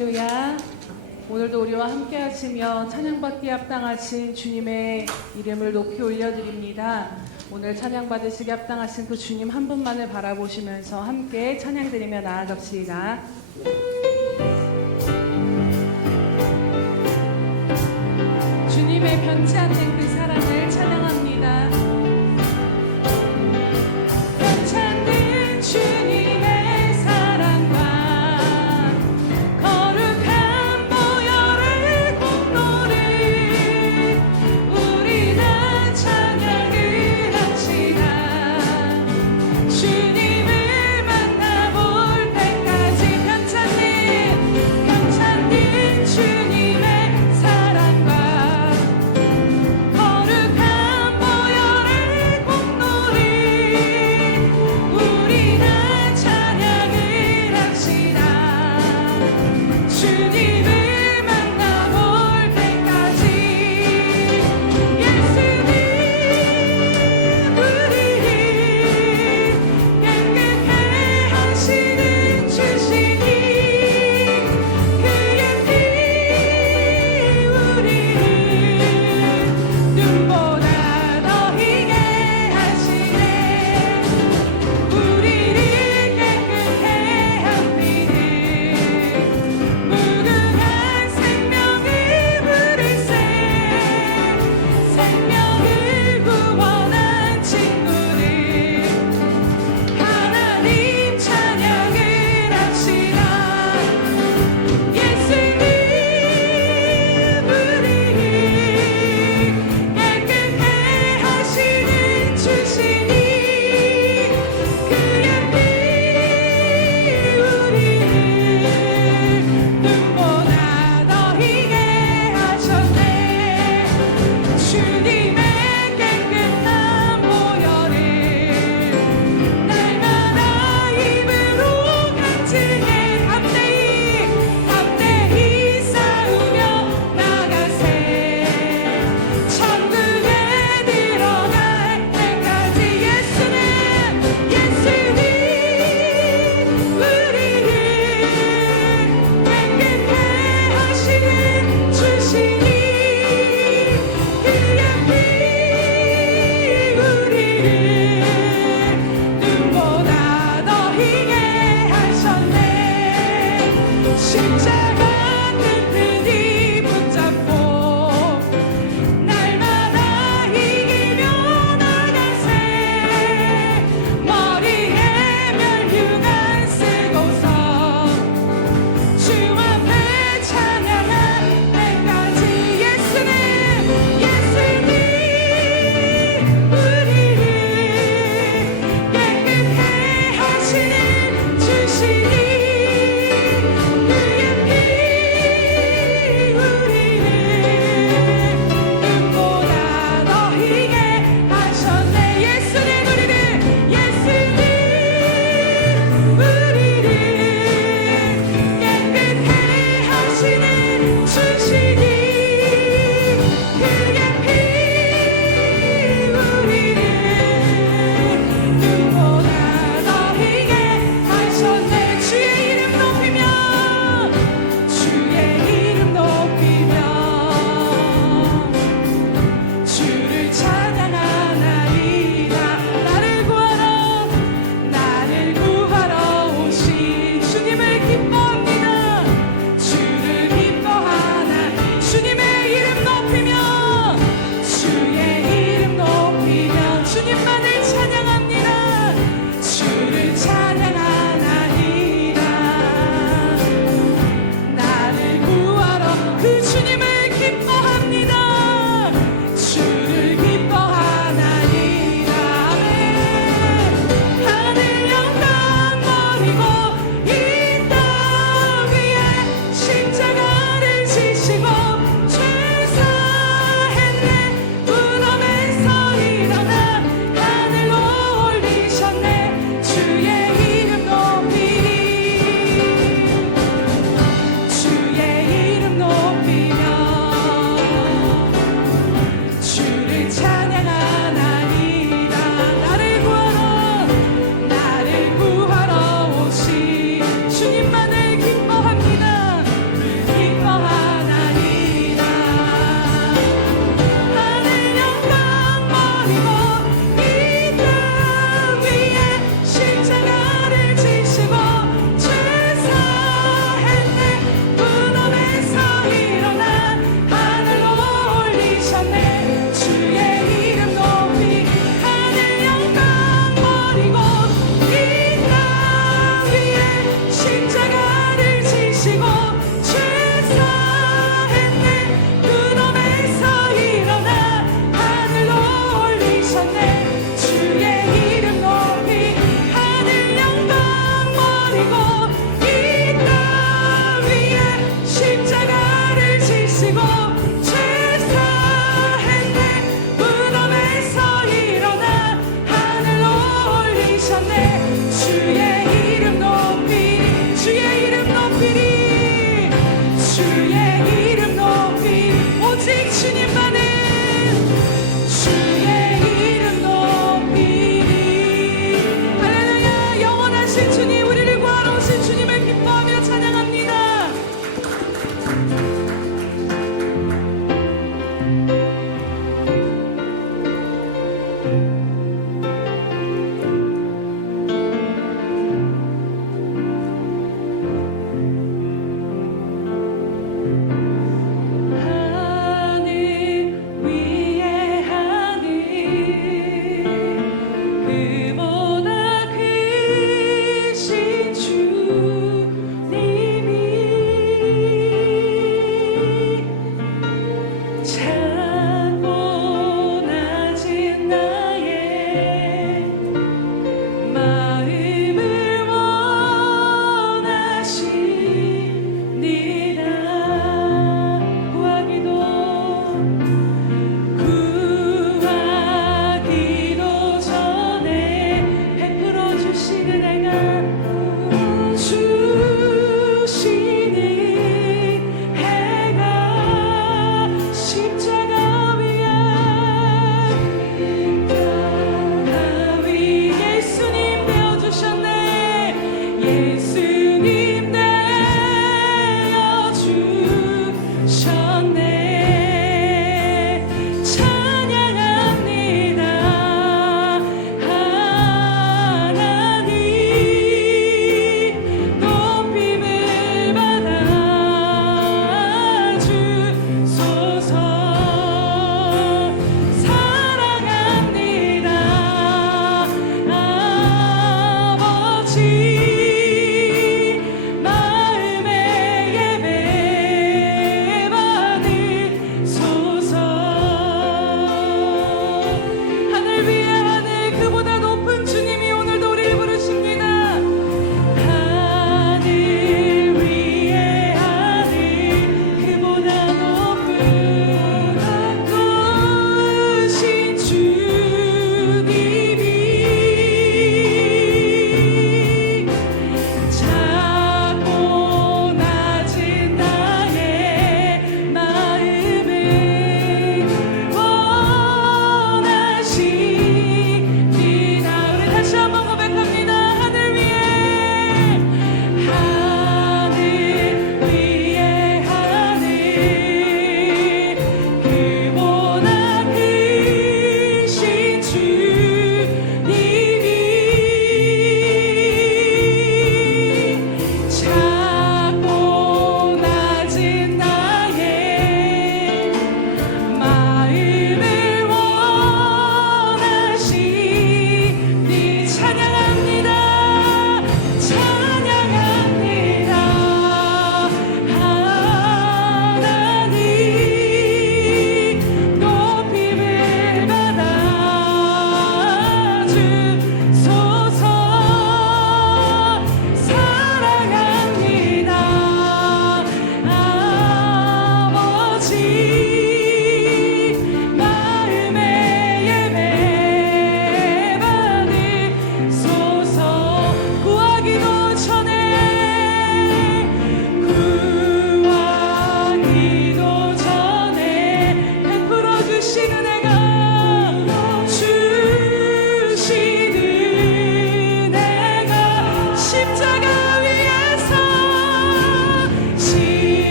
할렐루야. 오늘도 우리와 함께 하시며 찬양받기에 합당하신 주님의 이름을 높이 올려드립니다. 오늘 찬양받으시기에 합당하신 그 주님 한 분만을 바라보시면서 함께 찬양드리며 나아갑시다. 주님의 변치 않는 그 사랑을 찬양합니다. 변치 않는 주님의 사랑과 거룩한 보혈의 공로를 우리 다 찬양을 합시다. 주님을 만나볼 때까지 변치 않는 주님의 사랑과 거룩한 보혈의 공로를 우리 다 찬양을 합시다. 주님을 만나볼 때까지 예수님 우리를 깨끗게 하시는 주시니 그의 피 우리를 눈보다 더 희게 하시네. 우리를 깨끗게 한 피는 무궁한 생명을 부르세. 생명을 구원한 친구를 하나님 찬양을 합시다. 예수님 우리를 깨끗게 하시는 주시니 그의 피 우리를 눈보다 더 희게 하셨네. 주님의 깨끗한 보혈을 날마다 입으로 간증해 담대히 싸우며 나가세. 천국에 들어갈 때까지 예수님 우리를 깨끗게 하시는 주시니 그의 피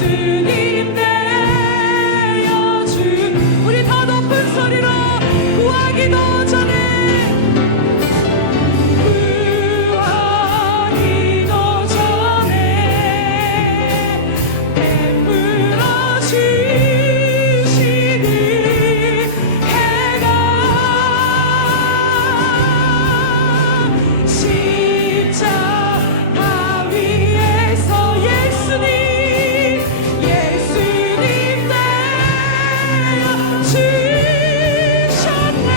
예수님 내어 주 우리 더 높은 소리로 구하기도 전에 구하기도 전에 베풀어 주시는 해가 십자가 위에서 예수님 내어 주셨네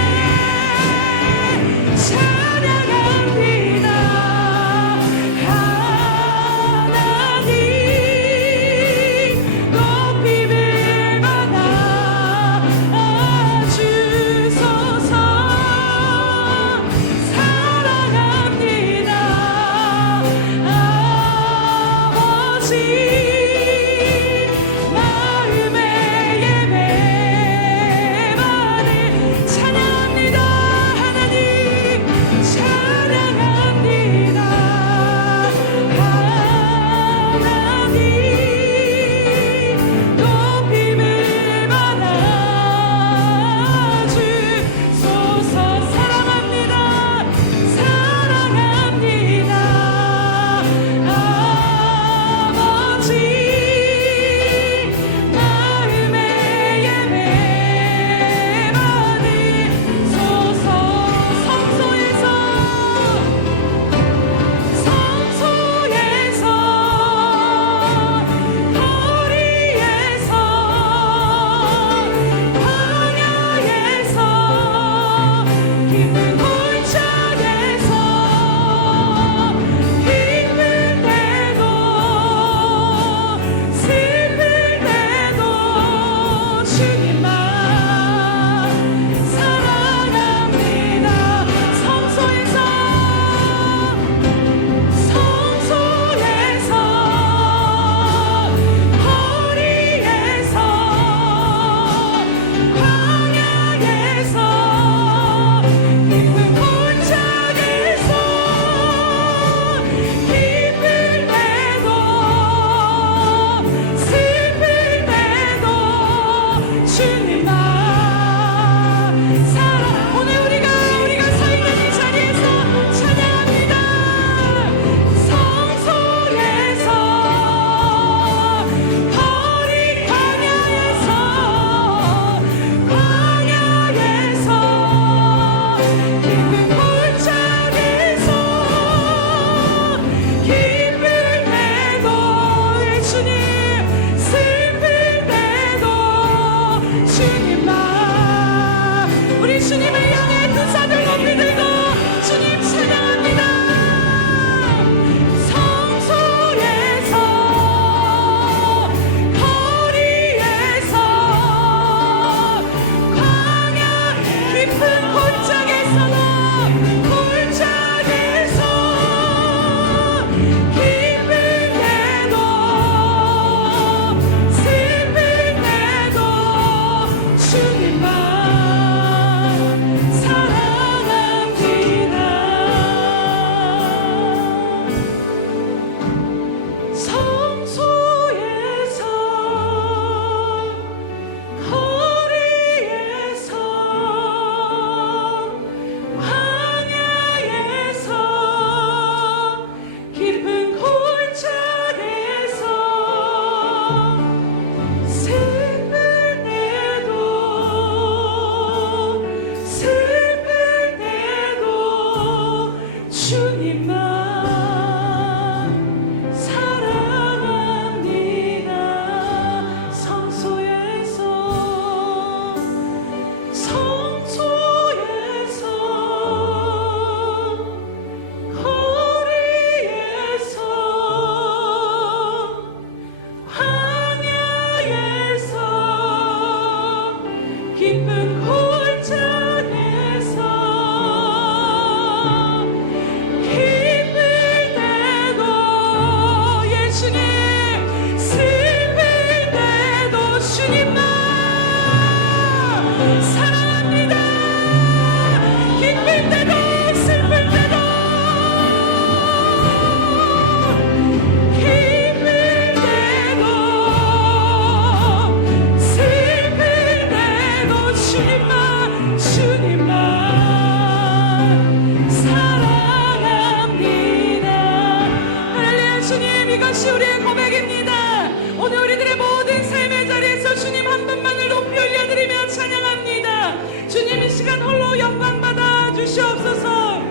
찬양합니다. 주님 이 시간 홀로 영광 받아 주시옵소서.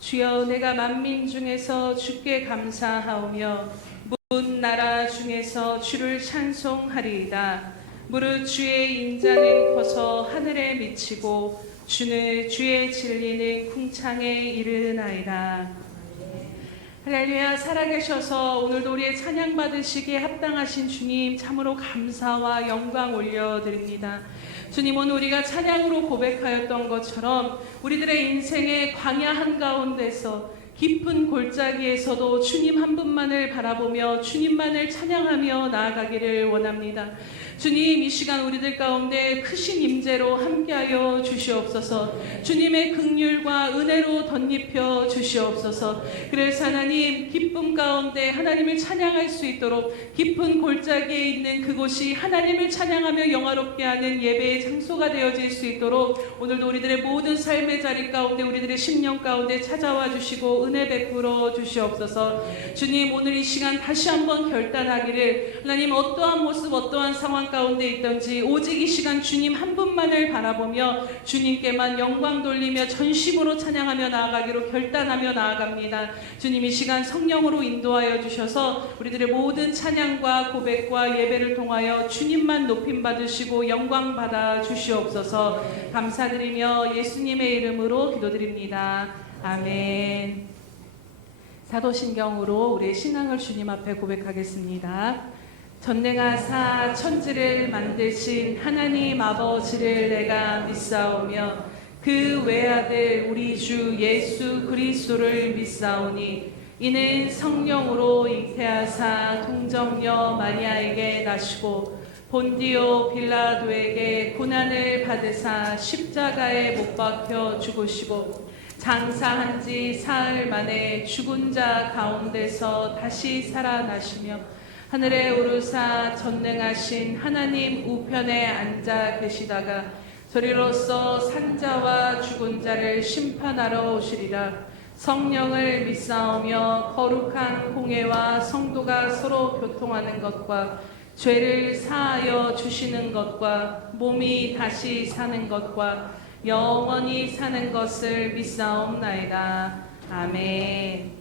주여, 내가 만민 중에서 주께 감사하오며 문 나라 중에서 주를 찬송하리이다. 무릇 주의 인자는 커서 하늘에 미치고 주의 진리는 궁창에 이르나이다. 할렐루야. 살아계셔서 오늘도 우리의 찬양 받으시기에 합당하신 주님, 참으로 감사와 영광 올려드립니다. 주님, 오늘 우리가 찬양으로 고백하였던 것처럼 우리들의 인생의 광야 한가운데서 깊은 골짜기에서도 주님 한 분만을 바라보며 주님만을 찬양하며 나아가기를 원합니다. 주님, 이 시간 우리들 가운데 크신 임재로 함께하여 주시옵소서. 주님의 긍휼과 은혜로 덧입혀 주시옵소서. 그래서 하나님, 기쁨 가운데 하나님을 찬양할 수 있도록 깊은 골짜기에 있는 그곳이 하나님을 찬양하며 영화롭게 하는 예배의 장소가 되어질 수 있도록 오늘도 우리들의 모든 삶의 자리 가운데 우리들의 심령 가운데 찾아와 주시고 은혜 베풀어 주시옵소서. 주님, 오늘 이 시간 다시 한번 결단하기를, 하나님 어떠한 모습 어떠한 상황 가운데 있던지 오직 이 시간 주님 한 분만을 바라보며 주님께만 영광 돌리며 전심으로 찬양하며 나아가기로 결단하며 나아갑니다. 주님, 이 시간 성령으로 인도하여 주셔서 우리들의 모든 찬양과 고백과 예배를 통하여 주님만 높임 받으시고 영광 받아 주시옵소서. 감사드리며 예수님의 이름으로 기도드립니다. 아멘. 사도신경으로 우리의 신앙을 주님 앞에 고백하겠습니다. 전능하사 천지를 만드신 하나님 아버지를 내가 믿사오며 그 외아들 우리 주 예수 그리스도를 믿사오니 이는 성령으로 잉태하사 동정녀 마리아에게 나시고 본디오 빌라도에게 고난을 받으사 십자가에 못 박혀 죽으시고 장사한 지 사흘 만에 죽은 자 가운데서 다시 살아나시며 하늘에 오르사 전능하신 하나님 우편에 앉아 계시다가 저리로서 산자와 죽은 자를 심판하러 오시리라. 성령을 믿사오며 거룩한 공회와 성도가 서로 교통하는 것과 죄를 사하여 주시는 것과 몸이 다시 사는 것과 영원히 사는 것을 믿사옵나이다. 아멘.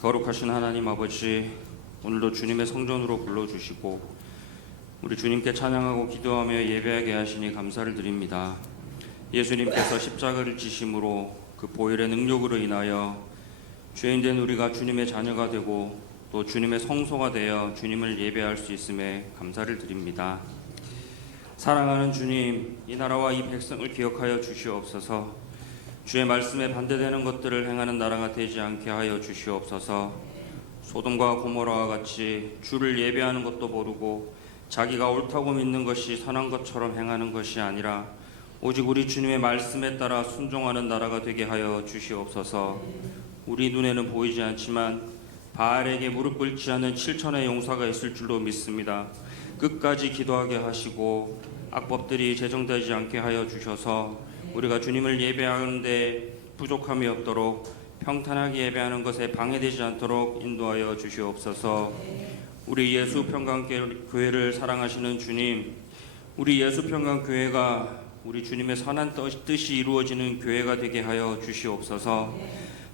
거룩하신 하나님 아버지, 오늘도 주님의 성전으로 불러주시고 우리 주님께 찬양하고 기도하며 예배하게 하시니 감사를 드립니다. 예수님께서 십자가를 지심으로 그 보혈의 능력으로 인하여 죄인된 우리가 주님의 자녀가 되고 또 주님의 성소가 되어 주님을 예배할 수 있음에 감사를 드립니다. 사랑하는 주님, 이 나라와 이 백성을 기억하여 주시옵소서. 주의 말씀에 반대되는 것들을 행하는 나라가 되지 않게 하여 주시옵소서. 소돔과 고모라와 같이 주를 예배하는 것도 모르고 자기가 옳다고 믿는 것이 선한 것처럼 행하는 것이 아니라 오직 우리 주님의 말씀에 따라 순종하는 나라가 되게 하여 주시옵소서. 우리 눈에는 보이지 않지만 바알에게 무릎 꿇지 않는 7천의 용사가 있을 줄로 믿습니다. 끝까지 기도하게 하시고 악법들이 제정되지 않게 하여 주셔서 우리가 주님을 예배하는데 부족함이 없도록 평탄하게 예배하는 것에 방해되지 않도록 인도하여 주시옵소서. 우리 예수평강교회를 사랑하시는 주님, 우리 예수평강교회가 우리 주님의 선한 뜻이 이루어지는 교회가 되게 하여 주시옵소서.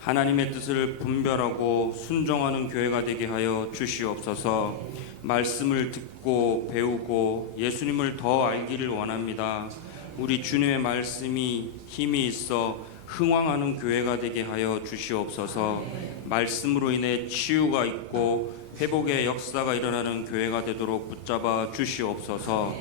하나님의 뜻을 분별하고 순종하는 교회가 되게 하여 주시옵소서. 말씀을 듣고 배우고 예수님을 더 알기를 원합니다. 우리 주님의 말씀이 힘이 있어 흥왕하는 교회가 되게 하여 주시옵소서. 말씀으로 인해 치유가 있고 회복의 역사가 일어나는 교회가 되도록 붙잡아 주시옵소서.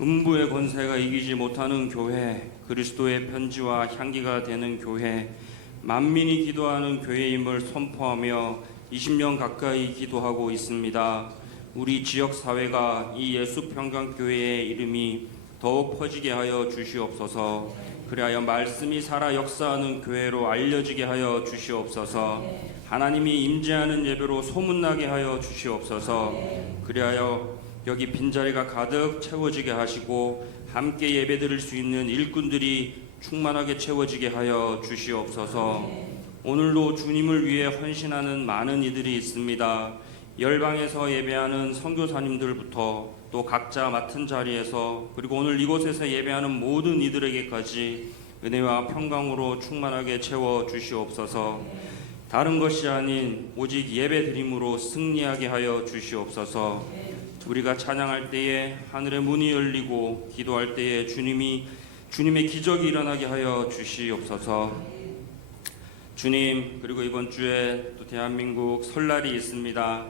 음부의 권세가 이기지 못하는 교회, 그리스도의 편지와 향기가 되는 교회, 만민이 기도하는 교회임을 선포하며 20년 가까이 기도하고 있습니다. 우리 지역 사회가 이 예수평강교회의 이름이 더욱 퍼지게 하여 주시옵소서. 그리하여 말씀이 살아 역사하는 교회로 알려지게 하여 주시옵소서. 하나님이 임재하는 예배로 소문나게 하여 주시옵소서. 그리하여 여기 빈자리가 가득 채워지게 하시고 함께 예배드릴 수 있는 일꾼들이 충만하게 채워지게 하여 주시옵소서. 오늘도 주님을 위해 헌신하는 많은 이들이 있습니다. 열방에서 예배하는 선교사님들부터 또 각자 맡은 자리에서 그리고 오늘 이곳에서 예배하는 모든 이들에게까지 은혜와 평강으로 충만하게 채워 주시옵소서. 다른 것이 아닌 오직 예배드림으로 승리하게 하여 주시옵소서. 우리가 찬양할 때에 하늘의 문이 열리고 기도할 때에 주님의 기적이 일어나게 하여 주시옵소서. 주님, 그리고 이번 주에 또 대한민국 설날이 있습니다.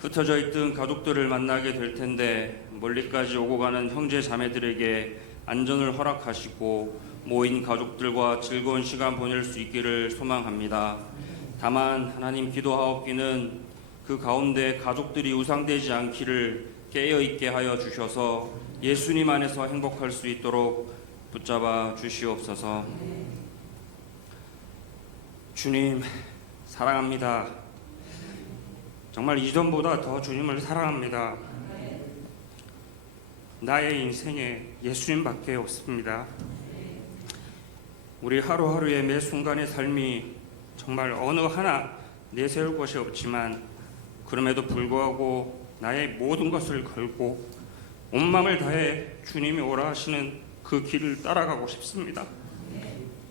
흩어져 있던 가족들을 만나게 될 텐데 멀리까지 오고 가는 형제 자매들에게 안전을 허락하시고 모인 가족들과 즐거운 시간 보낼 수 있기를 소망합니다. 다만 하나님, 기도하옵기는 그 가운데 가족들이 우상되지 않기를 깨어있게 하여 주셔서 예수님 안에서 행복할 수 있도록 붙잡아 주시옵소서. 주님, 사랑합니다. 정말 이전보다 더 주님을 사랑합니다. 나의 인생에 예수님밖에 없습니다. 우리 하루하루의 매 순간의 삶이 정말 어느 하나 내세울 것이 없지만 그럼에도 불구하고 나의 모든 것을 걸고 온 마음을 다해 주님이 오라 하시는 그 길을 따라가고 싶습니다.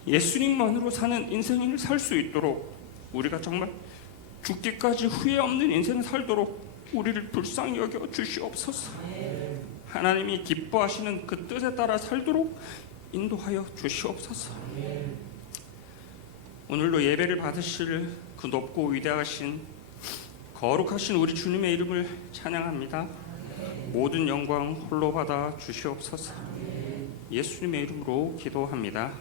예수님만으로 사는 인생을 살 수 있도록 우리가 정말 죽기까지 후회 없는 인생을 살도록 우리를 불쌍히 여겨 주시옵소서. 하나님이 기뻐하시는 그 뜻에 따라 살도록 인도하여 주시옵소서. 오늘도 예배를 받으실 그 높고 위대하신 거룩하신 우리 주님의 이름을 찬양합니다. 모든 영광 홀로 받아 주시옵소서. 예수님의 이름으로 기도합니다.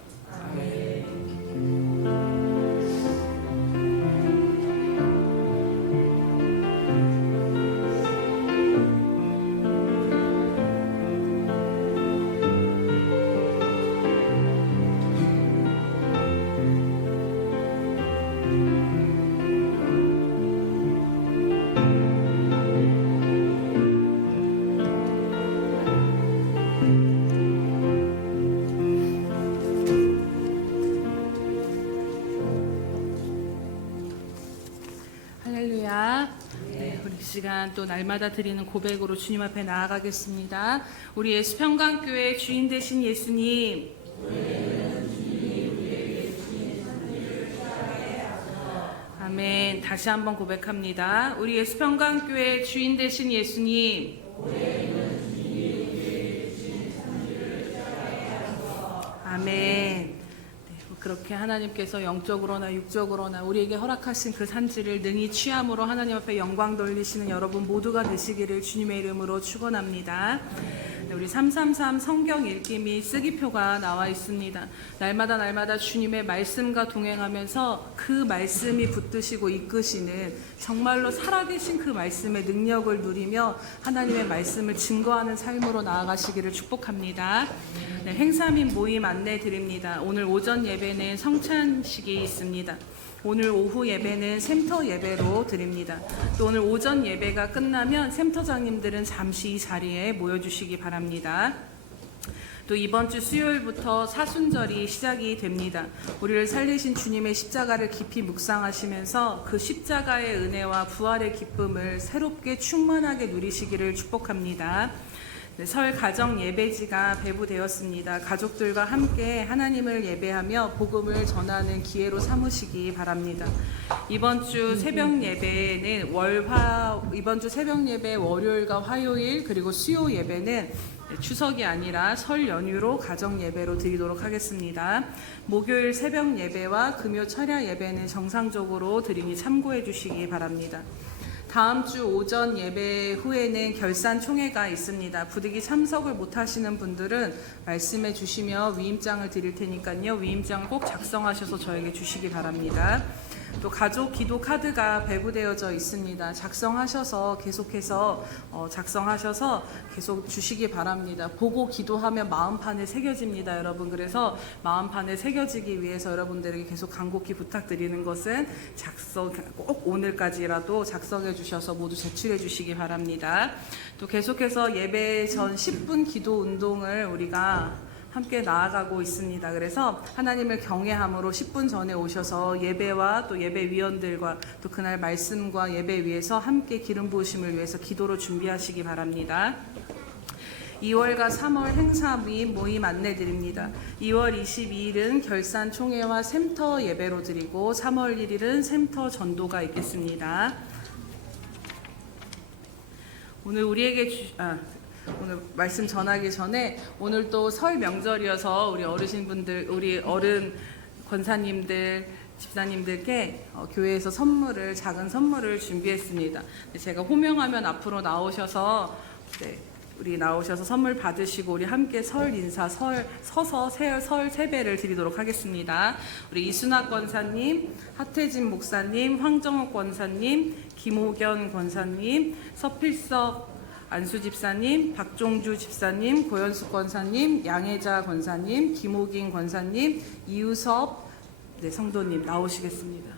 할렐루야. 네, 우리 이 시간 또 날마다 드리는 고백으로 주님 앞에 나아가겠습니다. 우리 예수평강교회 주인 되신 예수님, 아멘. 다시 한번 고백합니다. 우리 예수평강교회 주인 되신 예수님, 아멘. 그렇게 하나님께서 영적으로나 육적으로나 우리에게 허락하신 그 산지를 능히 취함으로 하나님 앞에 영광 돌리시는 여러분 모두가 되시기를 주님의 이름으로 축원합니다. 우리 333 성경 읽기 및 쓰기표가 나와 있습니다. 날마다 주님의 말씀과 동행하면서 그 말씀이 붙드시고 이끄시는 정말로 살아계신 그 말씀의 능력을 누리며 하나님의 말씀을 증거하는 삶으로 나아가시기를 축복합니다. 네, 행사 및 모임 안내 드립니다. 오늘 오전 예배는 성찬식이 있습니다. 오늘 오후 예배는 샘터 예배로 드립니다. 또 오늘 오전 예배가 끝나면 샘터장님들은 잠시 이 자리에 모여주시기 바랍니다. 또 이번 주 수요일부터 사순절이 시작이 됩니다. 우리를 살리신 주님의 십자가를 깊이 묵상하시면서 그 십자가의 은혜와 부활의 기쁨을 새롭게 충만하게 누리시기를 축복합니다. 네, 설 가정 예배지가 배부되었습니다. 가족들과 함께 하나님을 예배하며 복음을 전하는 기회로 삼으시기 바랍니다. 이번 주 새벽 예배는 이번 주 새벽 예배 월요일과 화요일 그리고 수요 예배는 추석이 아니라 설 연휴로 가정 예배로 드리도록 하겠습니다. 목요일 새벽 예배와 금요 철야 예배는 정상적으로 드리니 참고해 주시기 바랍니다. 다음 주 오전 예배 후에는 결산 총회가 있습니다. 부득이 참석을 못 하시는 분들은 말씀해 주시며 위임장을 드릴 테니까요. 위임장 꼭 작성하셔서 저에게 주시기 바랍니다. 또 가족 기도 카드가 배부되어져 있습니다. 작성하셔서 계속해서 작성하셔서 계속 주시기 바랍니다. 보고 기도하면 마음판에 새겨집니다, 여러분. 그래서 마음판에 새겨지기 위해서 여러분들에게 계속 간곡히 부탁드리는 것은 꼭 오늘까지라도 작성해 주셔서 모두 제출해 주시기 바랍니다. 또 계속해서 예배 전 10분 기도 운동을 우리가 함께 나아가고 있습니다. 그래서 하나님을 경외함으로 10분 전에 오셔서 예배와 또 예배위원들과 또 그날 말씀과 예배 위에서 함께 기름 부으심을 위해서 기도로 준비하시기 바랍니다. 2월과 3월 행사 모임 안내드립니다. 2월 22일은 결산 총회와 샘터 예배로 드리고 3월 1일은 샘터 전도가 있겠습니다. 오늘 우리에게 오늘 말씀 전하기 전에 오늘 또 설 명절이어서 우리 어르신분들, 우리 어른 권사님들, 집사님들께 교회에서 작은 선물을 준비했습니다. 제가 호명하면 앞으로 나오셔서 우리 나오셔서 선물 받으시고 우리 함께 설 인사, 서서 설 세배를 드리도록 하겠습니다. 우리 이순학 권사님, 하태진 목사님, 황정옥 권사님, 김호견 권사님, 서필석 안수 집사님, 박종주 집사님, 고현숙 권사님, 양혜자 권사님, 김호긴 권사님, 이우섭 성도님 나오시겠습니다.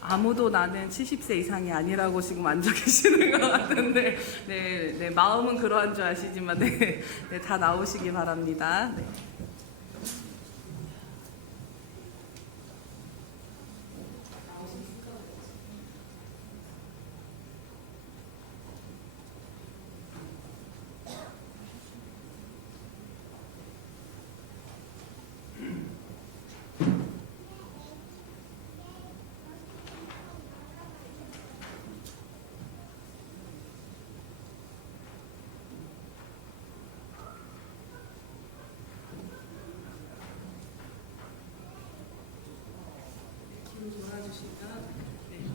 아무도 나는 70세 이상이 아니라고 지금 앉아 계시는 것 같은데, 마음은 그러한 줄 아시지만, 다 나오시기 바랍니다.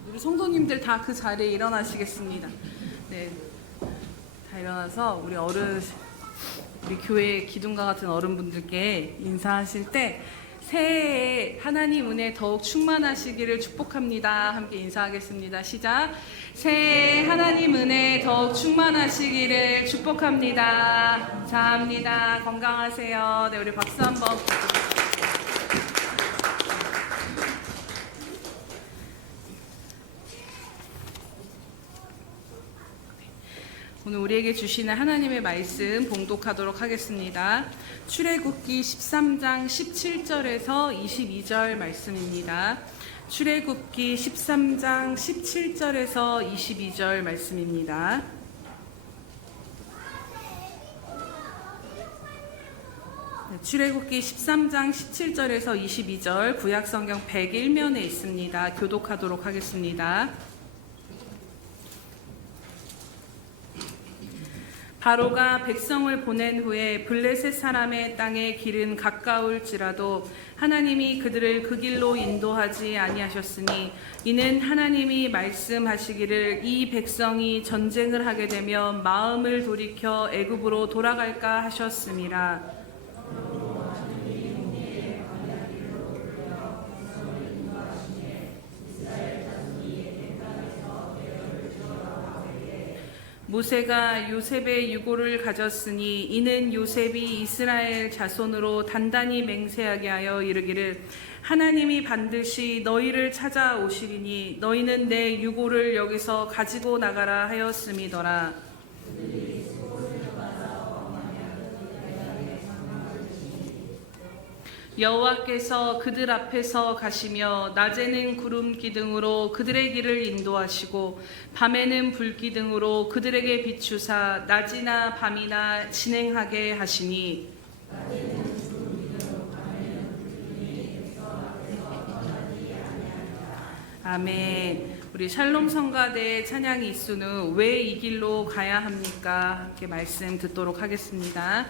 우리 성도님들 다 그 자리에 일어나시겠습니다. 다 일어나서 우리 교회 기둥과 같은 어른분들께 인사하실 때 새해에 하나님 은혜 더욱 충만하시기를 축복합니다. 함께 인사하겠습니다. 시작. 새해에 하나님 은혜 더욱 충만하시기를 축복합니다. 감사합니다. 건강하세요. 우리 박수 한번. 오늘 우리에게 주시는 하나님의 말씀 봉독하도록 하겠습니다. 출애굽기 13장 17절에서 22절 말씀입니다. 출애굽기 13장 17절에서 22절 말씀입니다. 출애굽기 13장 17절에서 22절 구약성경 101면에 있습니다. 교독하도록 하겠습니다. 바로가 백성을 보낸 후에 블레셋 사람의 땅의 길은 가까울지라도 하나님이 그들을 그 길로 인도하지 아니하셨으니 이는 하나님이 말씀하시기를 이 백성이 전쟁을 하게 되면 마음을 돌이켜 애굽으로 돌아갈까 하셨음이라. 모세가 요셉의 유고를 가졌으니 이는 요셉이 이스라엘 자손으로 단단히 맹세하게 하여 이르기를 하나님이 반드시 너희를 찾아오시리니 너희는 내 유고를 여기서 가지고 나가라 하였음이더라. 여호와께서 그들 앞에서 가시며 낮에는 구름 기둥으로 그들의 길을 인도하시고 밤에는 불 기둥으로 그들에게 비추사 낮이나 밤이나 진행하게 하시니 아멘. 우리 샬롬 성가대 찬양 이수는 왜 이 길로 가야 합니까? 함께 말씀 듣도록 하겠습니다.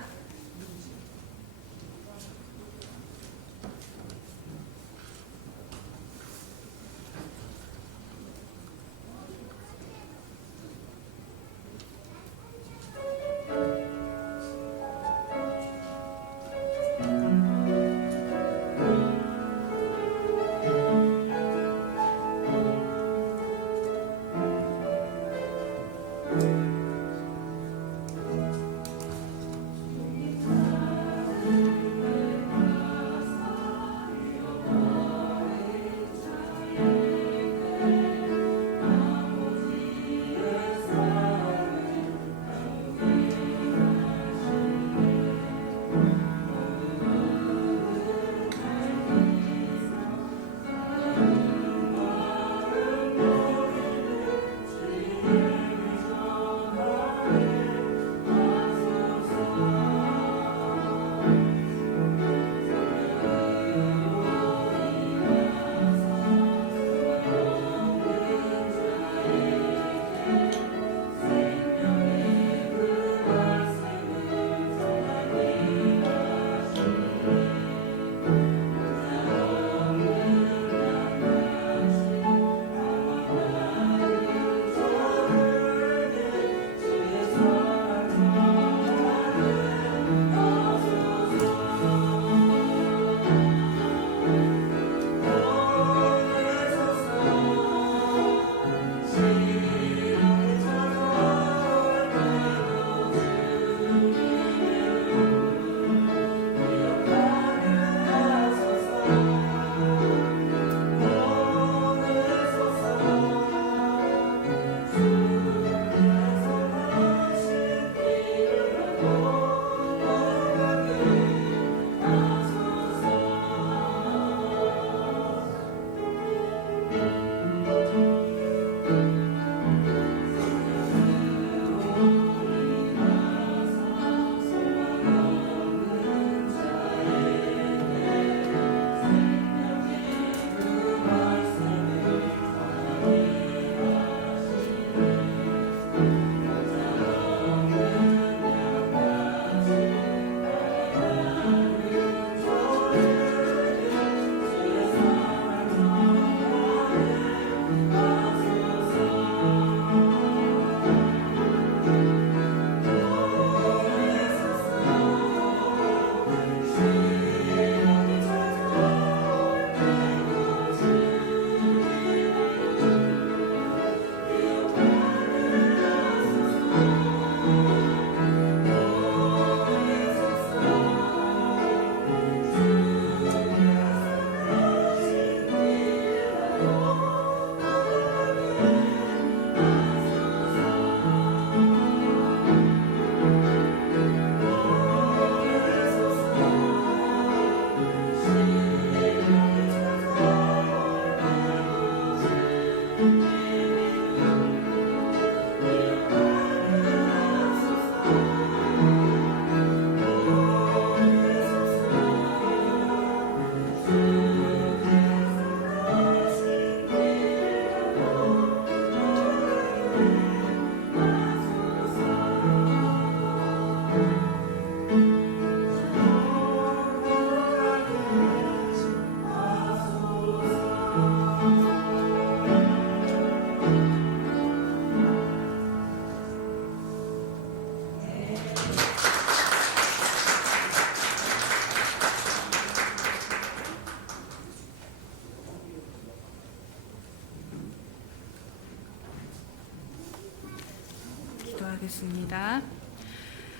기도하겠습니다.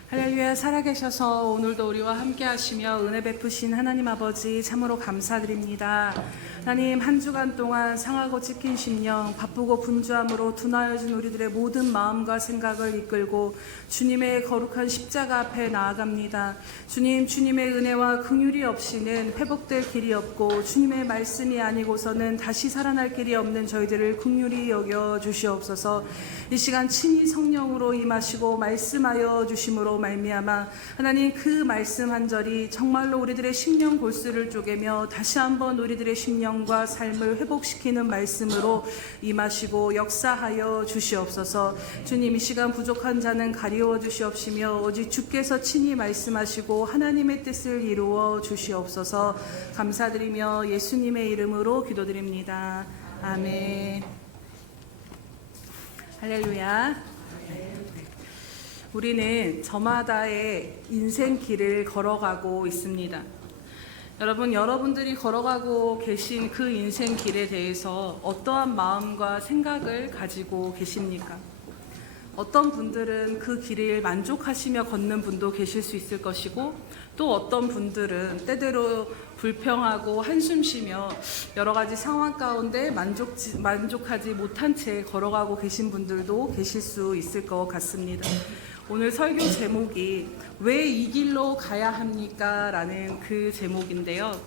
할렐루야. 살아계셔서 오늘도 우리와 함께 하시며 은혜 베푸신 하나님 아버지 참으로 감사드립니다. 하나님, 한 주간 동안 상하고 찢긴 심령, 바쁘고 분주함으로 둔하여진 우리들의 모든 마음과 생각을 이끌고 주님의 거룩한 십자가 앞에 나아갑니다. 주님, 주님의 은혜와 긍휼이 없이는 회복될 길이 없고 주님의 말씀이 아니고서는 다시 살아날 길이 없는 저희들을 긍휼히 여겨 주시옵소서. 이 시간 친히 성령으로 임하시고 말씀하여 주심으로 말미암아 하나님, 그 말씀 한 절이 정말로 우리들의 심령 골수를 쪼개며 다시 한번 우리들의 심령과 삶을 회복시키는 말씀으로 임하시고 역사하여 주시옵소서. 주님, 이 시간 부족한 자는 가리워 주시옵시며 오직 주께서 친히 말씀하시고 하나님의 뜻을 이루어 주시옵소서. 감사드리며 예수님의 이름으로 기도드립니다. 아멘. 할렐루야. 우리는 저마다의 인생길을 걸어가고 있습니다. 여러분들이 걸어가고 계신 그 인생길에 대해서 어떠한 마음과 생각을 가지고 계십니까? 어떤 분들은 그 길을 만족하시며 걷는 분도 계실 수 있을 것이고, 또 어떤 분들은 때때로 불평하고 한숨 쉬며 여러 가지 상황 가운데 만족하지 못한 채 걸어가고 계신 분들도 계실 수 있을 것 같습니다. 오늘 설교 제목이 왜 이 길로 가야 합니까? 라는 그 제목인데요.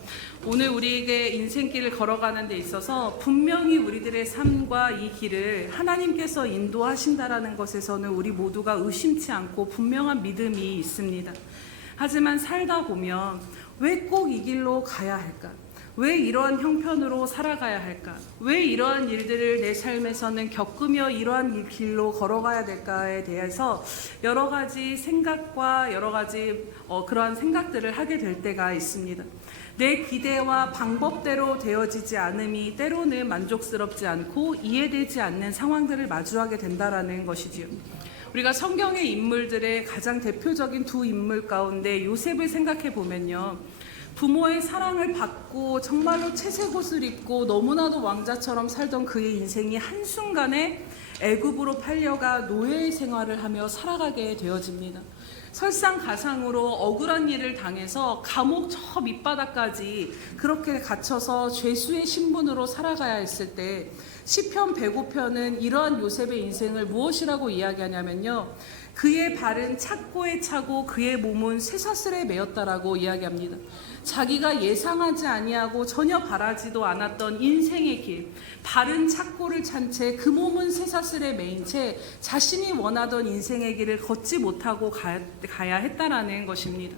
오늘 우리에게 인생길을 걸어가는 데 있어서 분명히 우리들의 삶과 이 길을 하나님께서 인도하신다라는 것에서는 우리 모두가 의심치 않고 분명한 믿음이 있습니다. 하지만 살다 보면 왜 꼭 이 길로 가야 할까? 왜 이러한 형편으로 살아가야 할까? 왜 이러한 일들을 내 삶에서는 겪으며 이러한 길로 걸어가야 될까에 대해서 여러 가지 생각과 여러 가지 그러한 생각들을 하게 될 때가 있습니다. 내 기대와 방법대로 되어지지 않음이 때로는 만족스럽지 않고 이해되지 않는 상황들을 마주하게 된다라는 것이지요. 우리가 성경의 인물들의 가장 대표적인 두 인물 가운데 요셉을 생각해 보면요, 부모의 사랑을 받고 정말로 채색옷을 입고 너무나도 왕자처럼 살던 그의 인생이 한순간에 애굽으로 팔려가 노예 생활을 하며 살아가게 되어집니다. 설상가상으로 억울한 일을 당해서 감옥 저 밑바닥까지 그렇게 갇혀서 죄수의 신분으로 살아가야 했을 때 시편 105편은 이러한 요셉의 인생을 무엇이라고 이야기하냐면요, 그의 발은 착고에 차고 그의 몸은 쇠사슬에 매였다라고 이야기합니다. 자기가 예상하지 아니하고 전혀 바라지도 않았던 인생의 길, 발은 착고를 찬 채 그 몸은 쇠사슬에 매인 채 자신이 원하던 인생의 길을 걷지 못하고 가야 했다라는 것입니다.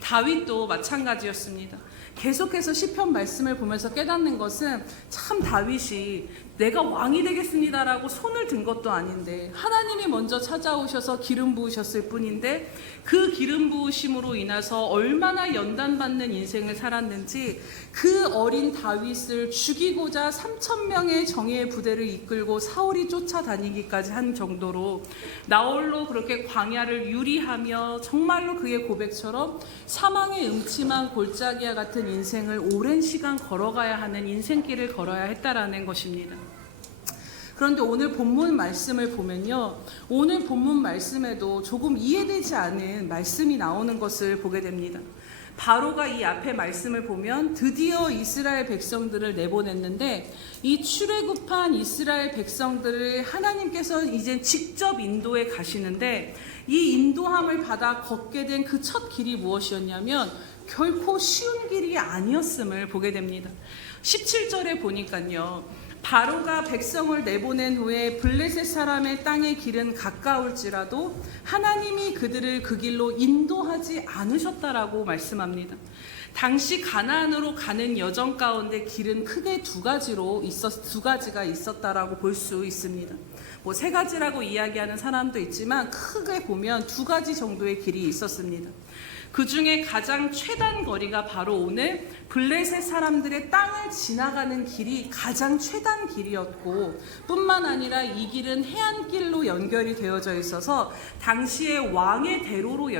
다윗도 마찬가지였습니다. 계속해서 시편 말씀을 보면서 깨닫는 것은 참 다윗이 내가 왕이 되겠습니다라고 손을 든 것도 아닌데 하나님이 먼저 찾아오셔서 기름 부으셨을 뿐인데 그 기름 부으심으로 인해서 얼마나 연단받는 인생을 살았는지, 그 어린 다윗을 죽이고자 3,000명의 정예의 부대를 이끌고 사울이 쫓아다니기까지 한 정도로 나홀로 그렇게 광야를 유리하며 정말로 그의 고백처럼 사망의 음침한 골짜기와 같은 인생을 오랜 시간 걸어가야 하는 인생길을 걸어야 했다라는 것입니다. 그런데 오늘 본문 말씀을 보면요, 오늘 본문 말씀에도 조금 이해되지 않은 말씀이 나오는 것을 보게 됩니다. 바로가 이 앞에 말씀을 보면 드디어 이스라엘 백성들을 내보냈는데, 이 출애굽한 이스라엘 백성들을 하나님께서 이제 직접 인도해 가시는데, 이 인도함을 받아 걷게 된 그 첫 길이 무엇이었냐면 결코 쉬운 길이 아니었음을 보게 됩니다. 17절에 보니까요, 바로가 백성을 내보낸 후에 블레셋 사람의 땅의 길은 가까울지라도 하나님이 그들을 그 길로 인도하지 않으셨다라고 말씀합니다. 당시 가나안으로 가는 여정 가운데 길은 크게 두 가지가 있었다라고 볼 수 있습니다. 뭐 세 가지라고 이야기하는 사람도 있지만 크게 보면 두 가지 정도의 길이 있었습니다. 그 중에 가장 최단 거리가 바로 오늘 블레셋 사람들의 땅을 지나가는 길이 가장 최단 길이었고, 뿐만 아니라 이 길은 해안길로 연결이 되어져 있어서 당시에 왕의 대로로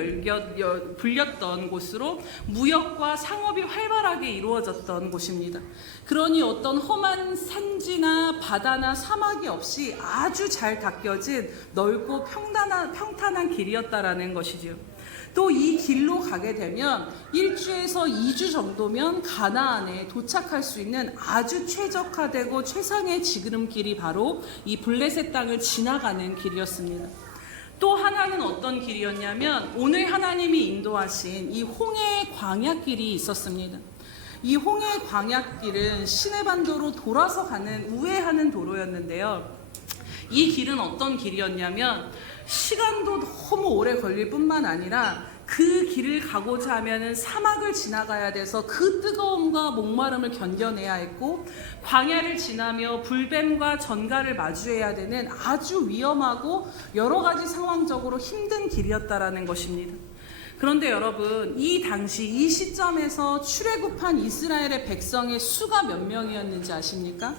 불렸던 곳으로 무역과 상업이 활발하게 이루어졌던 곳입니다. 그러니 어떤 험한 산지나 바다나 사막이 없이 아주 잘 닦여진 넓고 평탄한 길이었다라는 것이지요. 또 이 길로 가게 되면 1주에서 2주 정도면 가나안에 도착할 수 있는 아주 최적화되고 최상의 지름길이 바로 이 블레셋 땅을 지나가는 길이었습니다. 또 하나는 어떤 길이었냐면 오늘 하나님이 인도하신 이 홍해의 광야길이 있었습니다. 이 홍해의 광야길은 시내반도로 돌아서 가는 우회하는 도로였는데요. 이 길은 어떤 길이었냐면 시간도 너무 오래 걸릴 뿐만 아니라 그 길을 가고자 하면은 사막을 지나가야 돼서 그 뜨거움과 목마름을 견뎌내야 했고, 광야를 지나며 불뱀과 전갈을 마주해야 되는 아주 위험하고 여러 가지 상황적으로 힘든 길이었다라는 것입니다. 그런데 여러분, 이 당시 이 시점에서 출애굽한 이스라엘의 백성의 수가 몇 명이었는지 아십니까?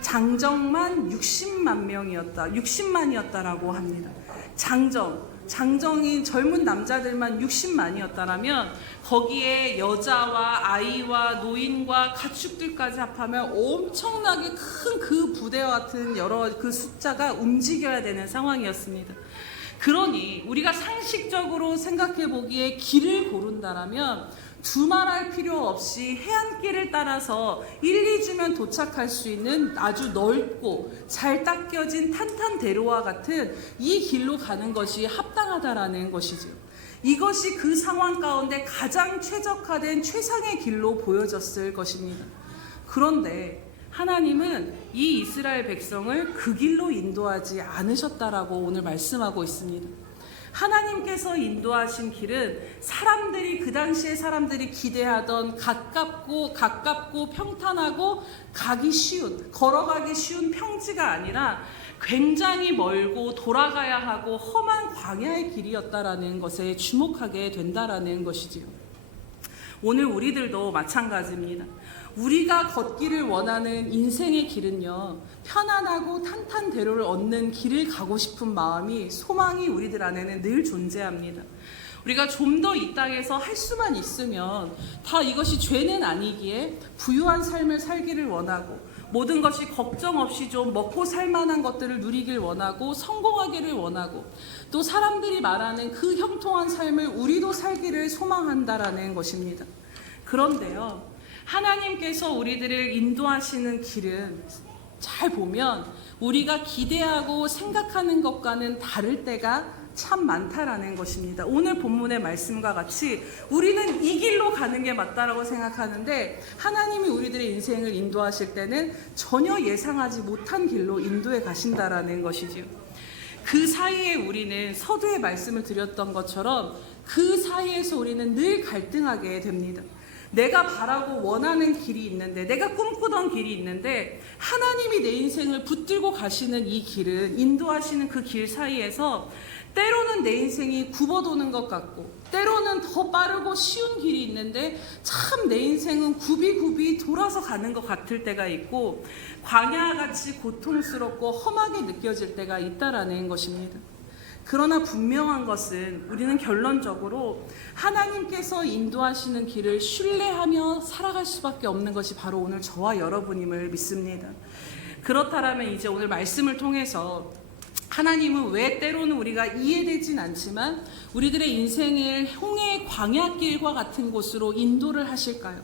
장정만 60만이었다라고 합니다. 장정인 젊은 남자들만 60만이었다라면 거기에 여자와 아이와 노인과 가축들까지 합하면 엄청나게 큰 그 부대와 같은 여러 그 숫자가 움직여야 되는 상황이었습니다. 그러니 우리가 상식적으로 생각해 보기에 길을 고른다라면 두말할 필요 없이 해안길을 따라서 1, 2주면 도착할 수 있는 아주 넓고 잘 닦여진 탄탄대로와 같은 이 길로 가는 것이 합당하다라는 것이죠. 이것이 그 상황 가운데 가장 최적화된 최상의 길로 보여졌을 것입니다. 그런데 하나님은 이 이스라엘 백성을 그 길로 인도하지 않으셨다라고 오늘 말씀하고 있습니다. 하나님께서 인도하신 길은 사람들이 그 당시에 사람들이 기대하던 가깝고 평탄하고 걸어가기 쉬운 평지가 아니라 굉장히 멀고 돌아가야 하고 험한 광야의 길이었다라는 것에 주목하게 된다라는 것이지요. 오늘 우리들도 마찬가지입니다. 우리가 걷기를 원하는 인생의 길은요, 편안하고 탄탄대로를 얻는 길을 가고 싶은 마음이, 소망이 우리들 안에는 늘 존재합니다. 우리가 좀 더 이 땅에서 할 수만 있으면 다 이것이 죄는 아니기에 부유한 삶을 살기를 원하고, 모든 것이 걱정 없이 좀 먹고 살 만한 것들을 누리길 원하고 성공하기를 원하고, 또 사람들이 말하는 그 형통한 삶을 우리도 살기를 소망한다라는 것입니다. 그런데요, 하나님께서 우리들을 인도하시는 길은 잘 보면 우리가 기대하고 생각하는 것과는 다를 때가 참 많다라는 것입니다. 오늘 본문의 말씀과 같이 우리는 이 길로 가는 게 맞다라고 생각하는데 하나님이 우리들의 인생을 인도하실 때는 전혀 예상하지 못한 길로 인도해 가신다라는 것이지요. 그 사이에 우리는 서두에 말씀을 드렸던 것처럼 그 사이에서 우리는 늘 갈등하게 됩니다. 내가 바라고 원하는 길이 있는데, 내가 꿈꾸던 길이 있는데 하나님이 내 인생을 붙들고 가시는 이 길은, 인도하시는 그 길 사이에서 때로는 내 인생이 굽어도는 것 같고, 때로는 더 빠르고 쉬운 길이 있는데 참 내 인생은 굽이 돌아서 가는 것 같을 때가 있고, 광야같이 고통스럽고 험하게 느껴질 때가 있다라는 것입니다. 그러나 분명한 것은 우리는 결론적으로 하나님께서 인도하시는 길을 신뢰하며 살아갈 수밖에 없는 것이 바로 오늘 저와 여러분임을 믿습니다. 그렇다면 이제 오늘 말씀을 통해서 하나님은 왜 때로는 우리가 이해되진 않지만 우리들의 인생을 홍해의 광야길과 같은 곳으로 인도를 하실까요?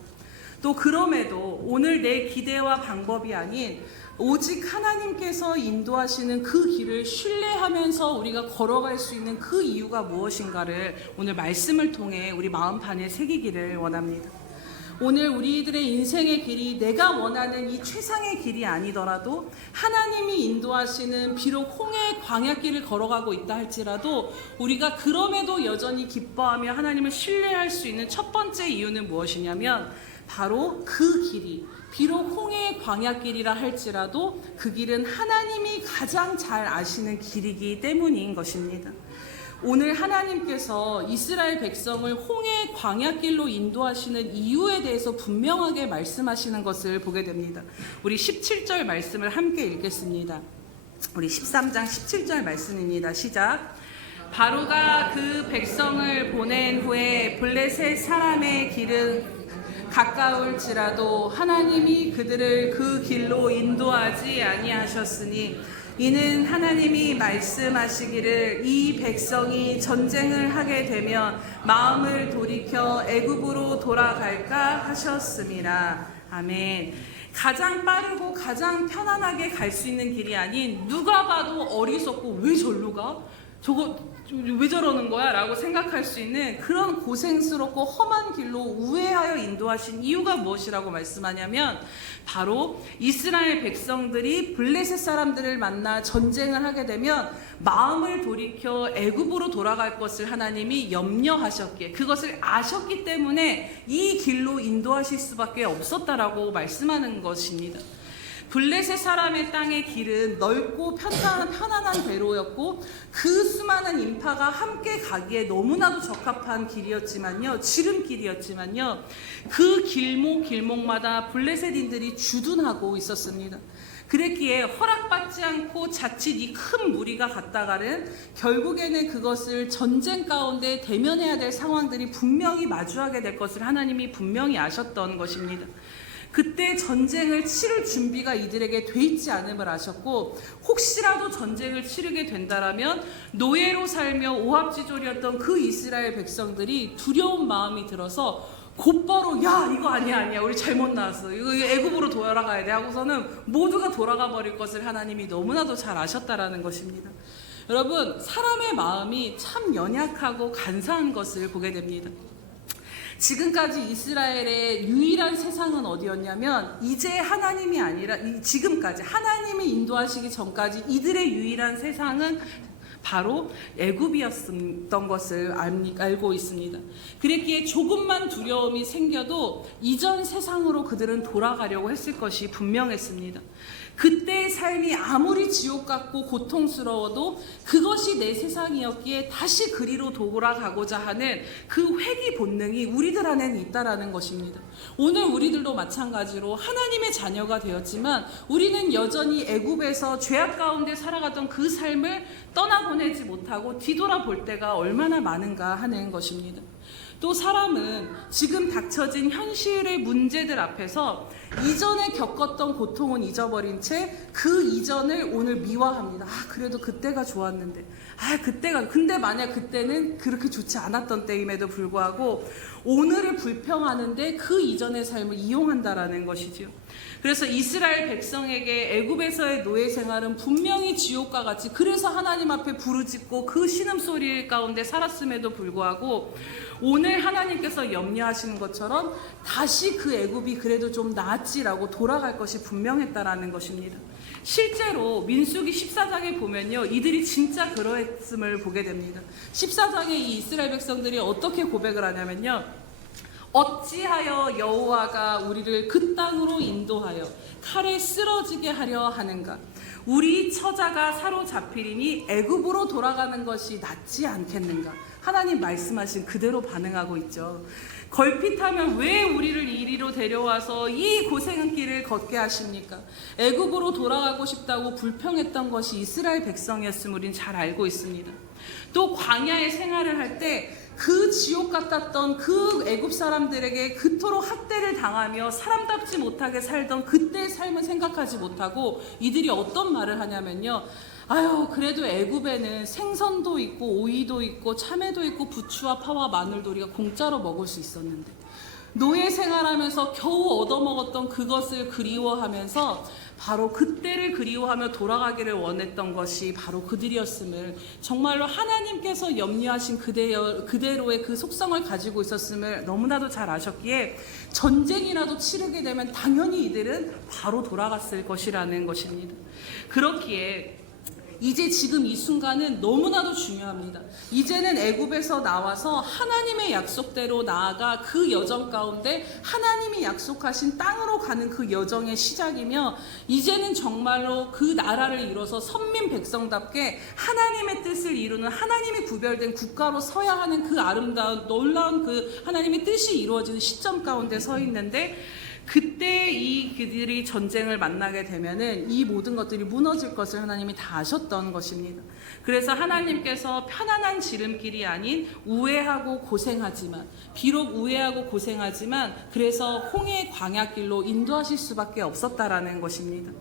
또 그럼에도 오늘 내 기대와 방법이 아닌 오직 하나님께서 인도하시는 그 길을 신뢰하면서 우리가 걸어갈 수 있는 그 이유가 무엇인가를 오늘 말씀을 통해 우리 마음판에 새기기를 원합니다. 오늘 우리들의 인생의 길이 내가 원하는 이 최상의 길이 아니더라도 하나님이 인도하시는 비록 홍해의 광야길을 걸어가고 있다 할지라도 우리가 그럼에도 여전히 기뻐하며 하나님을 신뢰할 수 있는 첫 번째 이유는 무엇이냐면 바로 그 길이 비록 홍해의 광야길이라 할지라도 그 길은 하나님이 가장 잘 아시는 길이기 때문인 것입니다. 오늘 하나님께서 이스라엘 백성을 홍해 광야길로 인도하시는 이유에 대해서 분명하게 말씀하시는 것을 보게 됩니다. 우리 17절 말씀을 함께 읽겠습니다. 우리 13장 17절 말씀입니다. 시작. 바로가 그 백성을 보낸 후에 블레셋 사람의 길은 가까울지라도 하나님이 그들을 그 길로 인도하지 아니하셨으니 이는 하나님이 말씀하시기를 이 백성이 전쟁을 하게 되면 마음을 돌이켜 애굽으로 돌아갈까 하셨음이라. 아멘. 가장 빠르고 가장 편안하게 갈 수 있는 길이 아닌 누가 봐도 어리석고 왜 절로 가? 저거 왜 저러는 거야? 라고 생각할 수 있는 그런 고생스럽고 험한 길로 우회하여 인도하신 이유가 무엇이라고 말씀하냐면 바로 이스라엘 백성들이 블레셋 사람들을 만나 전쟁을 하게 되면 마음을 돌이켜 애굽으로 돌아갈 것을 하나님이 염려하셨기에 그것을 아셨기 때문에 이 길로 인도하실 수밖에 없었다라고 말씀하는 것입니다. 블레셋 사람의 땅의 길은 넓고 편안한 대로였고 그 수많은 인파가 함께 가기에 너무나도 적합한 길이었지만요, 지름길이었지만요, 그 길목마다 블레셋인들이 주둔하고 있었습니다. 그랬기에 허락받지 않고 자칫 이 큰 무리가 갔다가는 결국에는 그것을 전쟁 가운데 대면해야 될 상황들이 분명히 마주하게 될 것을 하나님이 분명히 아셨던 것입니다. 그때 전쟁을 치를 준비가 이들에게 돼 있지 않음을 아셨고 혹시라도 전쟁을 치르게 된다라면 노예로 살며 오합지졸이었던 그 이스라엘 백성들이 두려운 마음이 들어서 곧바로 야 이거 아니야 우리 잘못 나왔어 이거 애굽으로 돌아가야 돼 하고서는 모두가 돌아가 버릴 것을 하나님이 너무나도 잘 아셨다라는 것입니다. 여러분, 사람의 마음이 참 연약하고 간사한 것을 보게 됩니다. 지금까지 이스라엘의 유일한 세상은 어디였냐면 이제 하나님이 아니라 지금까지 하나님이 인도하시기 전까지 이들의 유일한 세상은 바로 애굽이었던 것을 알고 있습니다. 그랬기에 조금만 두려움이 생겨도 이전 세상으로 그들은 돌아가려고 했을 것이 분명했습니다. 그때의 삶이 아무리 지옥 같고 고통스러워도 그것이 내 세상이었기에 다시 그리로 돌아가고자 하는 그 회귀 본능이 우리들 안에는 있다라는 것입니다. 오늘 우리들도 마찬가지로 하나님의 자녀가 되었지만 우리는 여전히 애굽에서 죄악 가운데 살아가던 그 삶을 떠나보내지 못하고 뒤돌아볼 때가 얼마나 많은가 하는 것입니다. 또 사람은 지금 닥쳐진 현실의 문제들 앞에서 이전에 겪었던 고통은 잊어버린 채 그 이전을 오늘 미화합니다. 그래도 그때가 좋았는데 근데 만약 그때는 그렇게 좋지 않았던 때임에도 불구하고 오늘을 불평하는데 그 이전의 삶을 이용한다라는 것이지요. 그래서 이스라엘 백성에게 애굽에서의 노예 생활은 분명히 지옥과 같이 그래서 하나님 앞에 부르짖고 그 신음소리 가운데 살았음에도 불구하고 오늘 하나님께서 염려하시는 것처럼 다시 그 애굽이 그래도 좀 나았지라고 돌아갈 것이 분명했다라는 것입니다. 실제로 민수기 14장에 보면요, 이들이 진짜 그러했음을 보게 됩니다. 14장에 이 이스라엘 백성들이 어떻게 고백을 하냐면요, 어찌하여 여호와가 우리를 그 땅으로 인도하여 칼에 쓰러지게 하려 하는가? 우리 처자가 사로잡히리니 애굽으로 돌아가는 것이 낫지 않겠는가? 하나님 말씀하신 그대로 반응하고 있죠. 걸핏하면 왜 우리를 이리로 데려와서 이 고생한 길을 걷게 하십니까? 애굽으로 돌아가고 싶다고 불평했던 것이 이스라엘 백성이었음을 우린 잘 알고 있습니다. 또 광야의 생활을 할 때 그 지옥 같았던 그 애굽 사람들에게 그토록 학대를 당하며 사람답지 못하게 살던 그때의 삶을 생각하지 못하고 이들이 어떤 말을 하냐면요, 그래도 애굽에는 생선도 있고 오이도 있고 참외도 있고 부추와 파와 마늘도 우리가 공짜로 먹을 수 있었는데 노예 생활하면서 겨우 얻어먹었던 그것을 그리워하면서 바로 그때를 그리워하며 돌아가기를 원했던 것이 바로 그들이었음을, 정말로 하나님께서 염려하신 그대로의 그 속성을 가지고 있었음을 너무나도 잘 아셨기에 전쟁이라도 치르게 되면 당연히 이들은 바로 돌아갔을 것이라는 것입니다. 그렇기에 이제 지금 이 순간은 너무나도 중요합니다. 이제는 애굽에서 나와서 하나님의 약속대로 나아가 그 여정 가운데 하나님이 약속하신 땅으로 가는 그 여정의 시작이며, 이제는 정말로 그 나라를 이뤄서 선민 백성답게 하나님의 뜻을 이루는, 하나님이 구별된 국가로 서야 하는 그 아름다운 놀라운 그 하나님의 뜻이 이루어지는 시점 가운데 서 있는데, 그때 그들이 전쟁을 만나게 되면은 이 모든 것들이 무너질 것을 하나님이 다 아셨던 것입니다. 그래서 하나님께서 편안한 지름길이 아닌 우회하고 고생하지만, 비록 우회하고 고생하지만 그래서 홍해 광야길로 인도하실 수밖에 없었다라는 것입니다.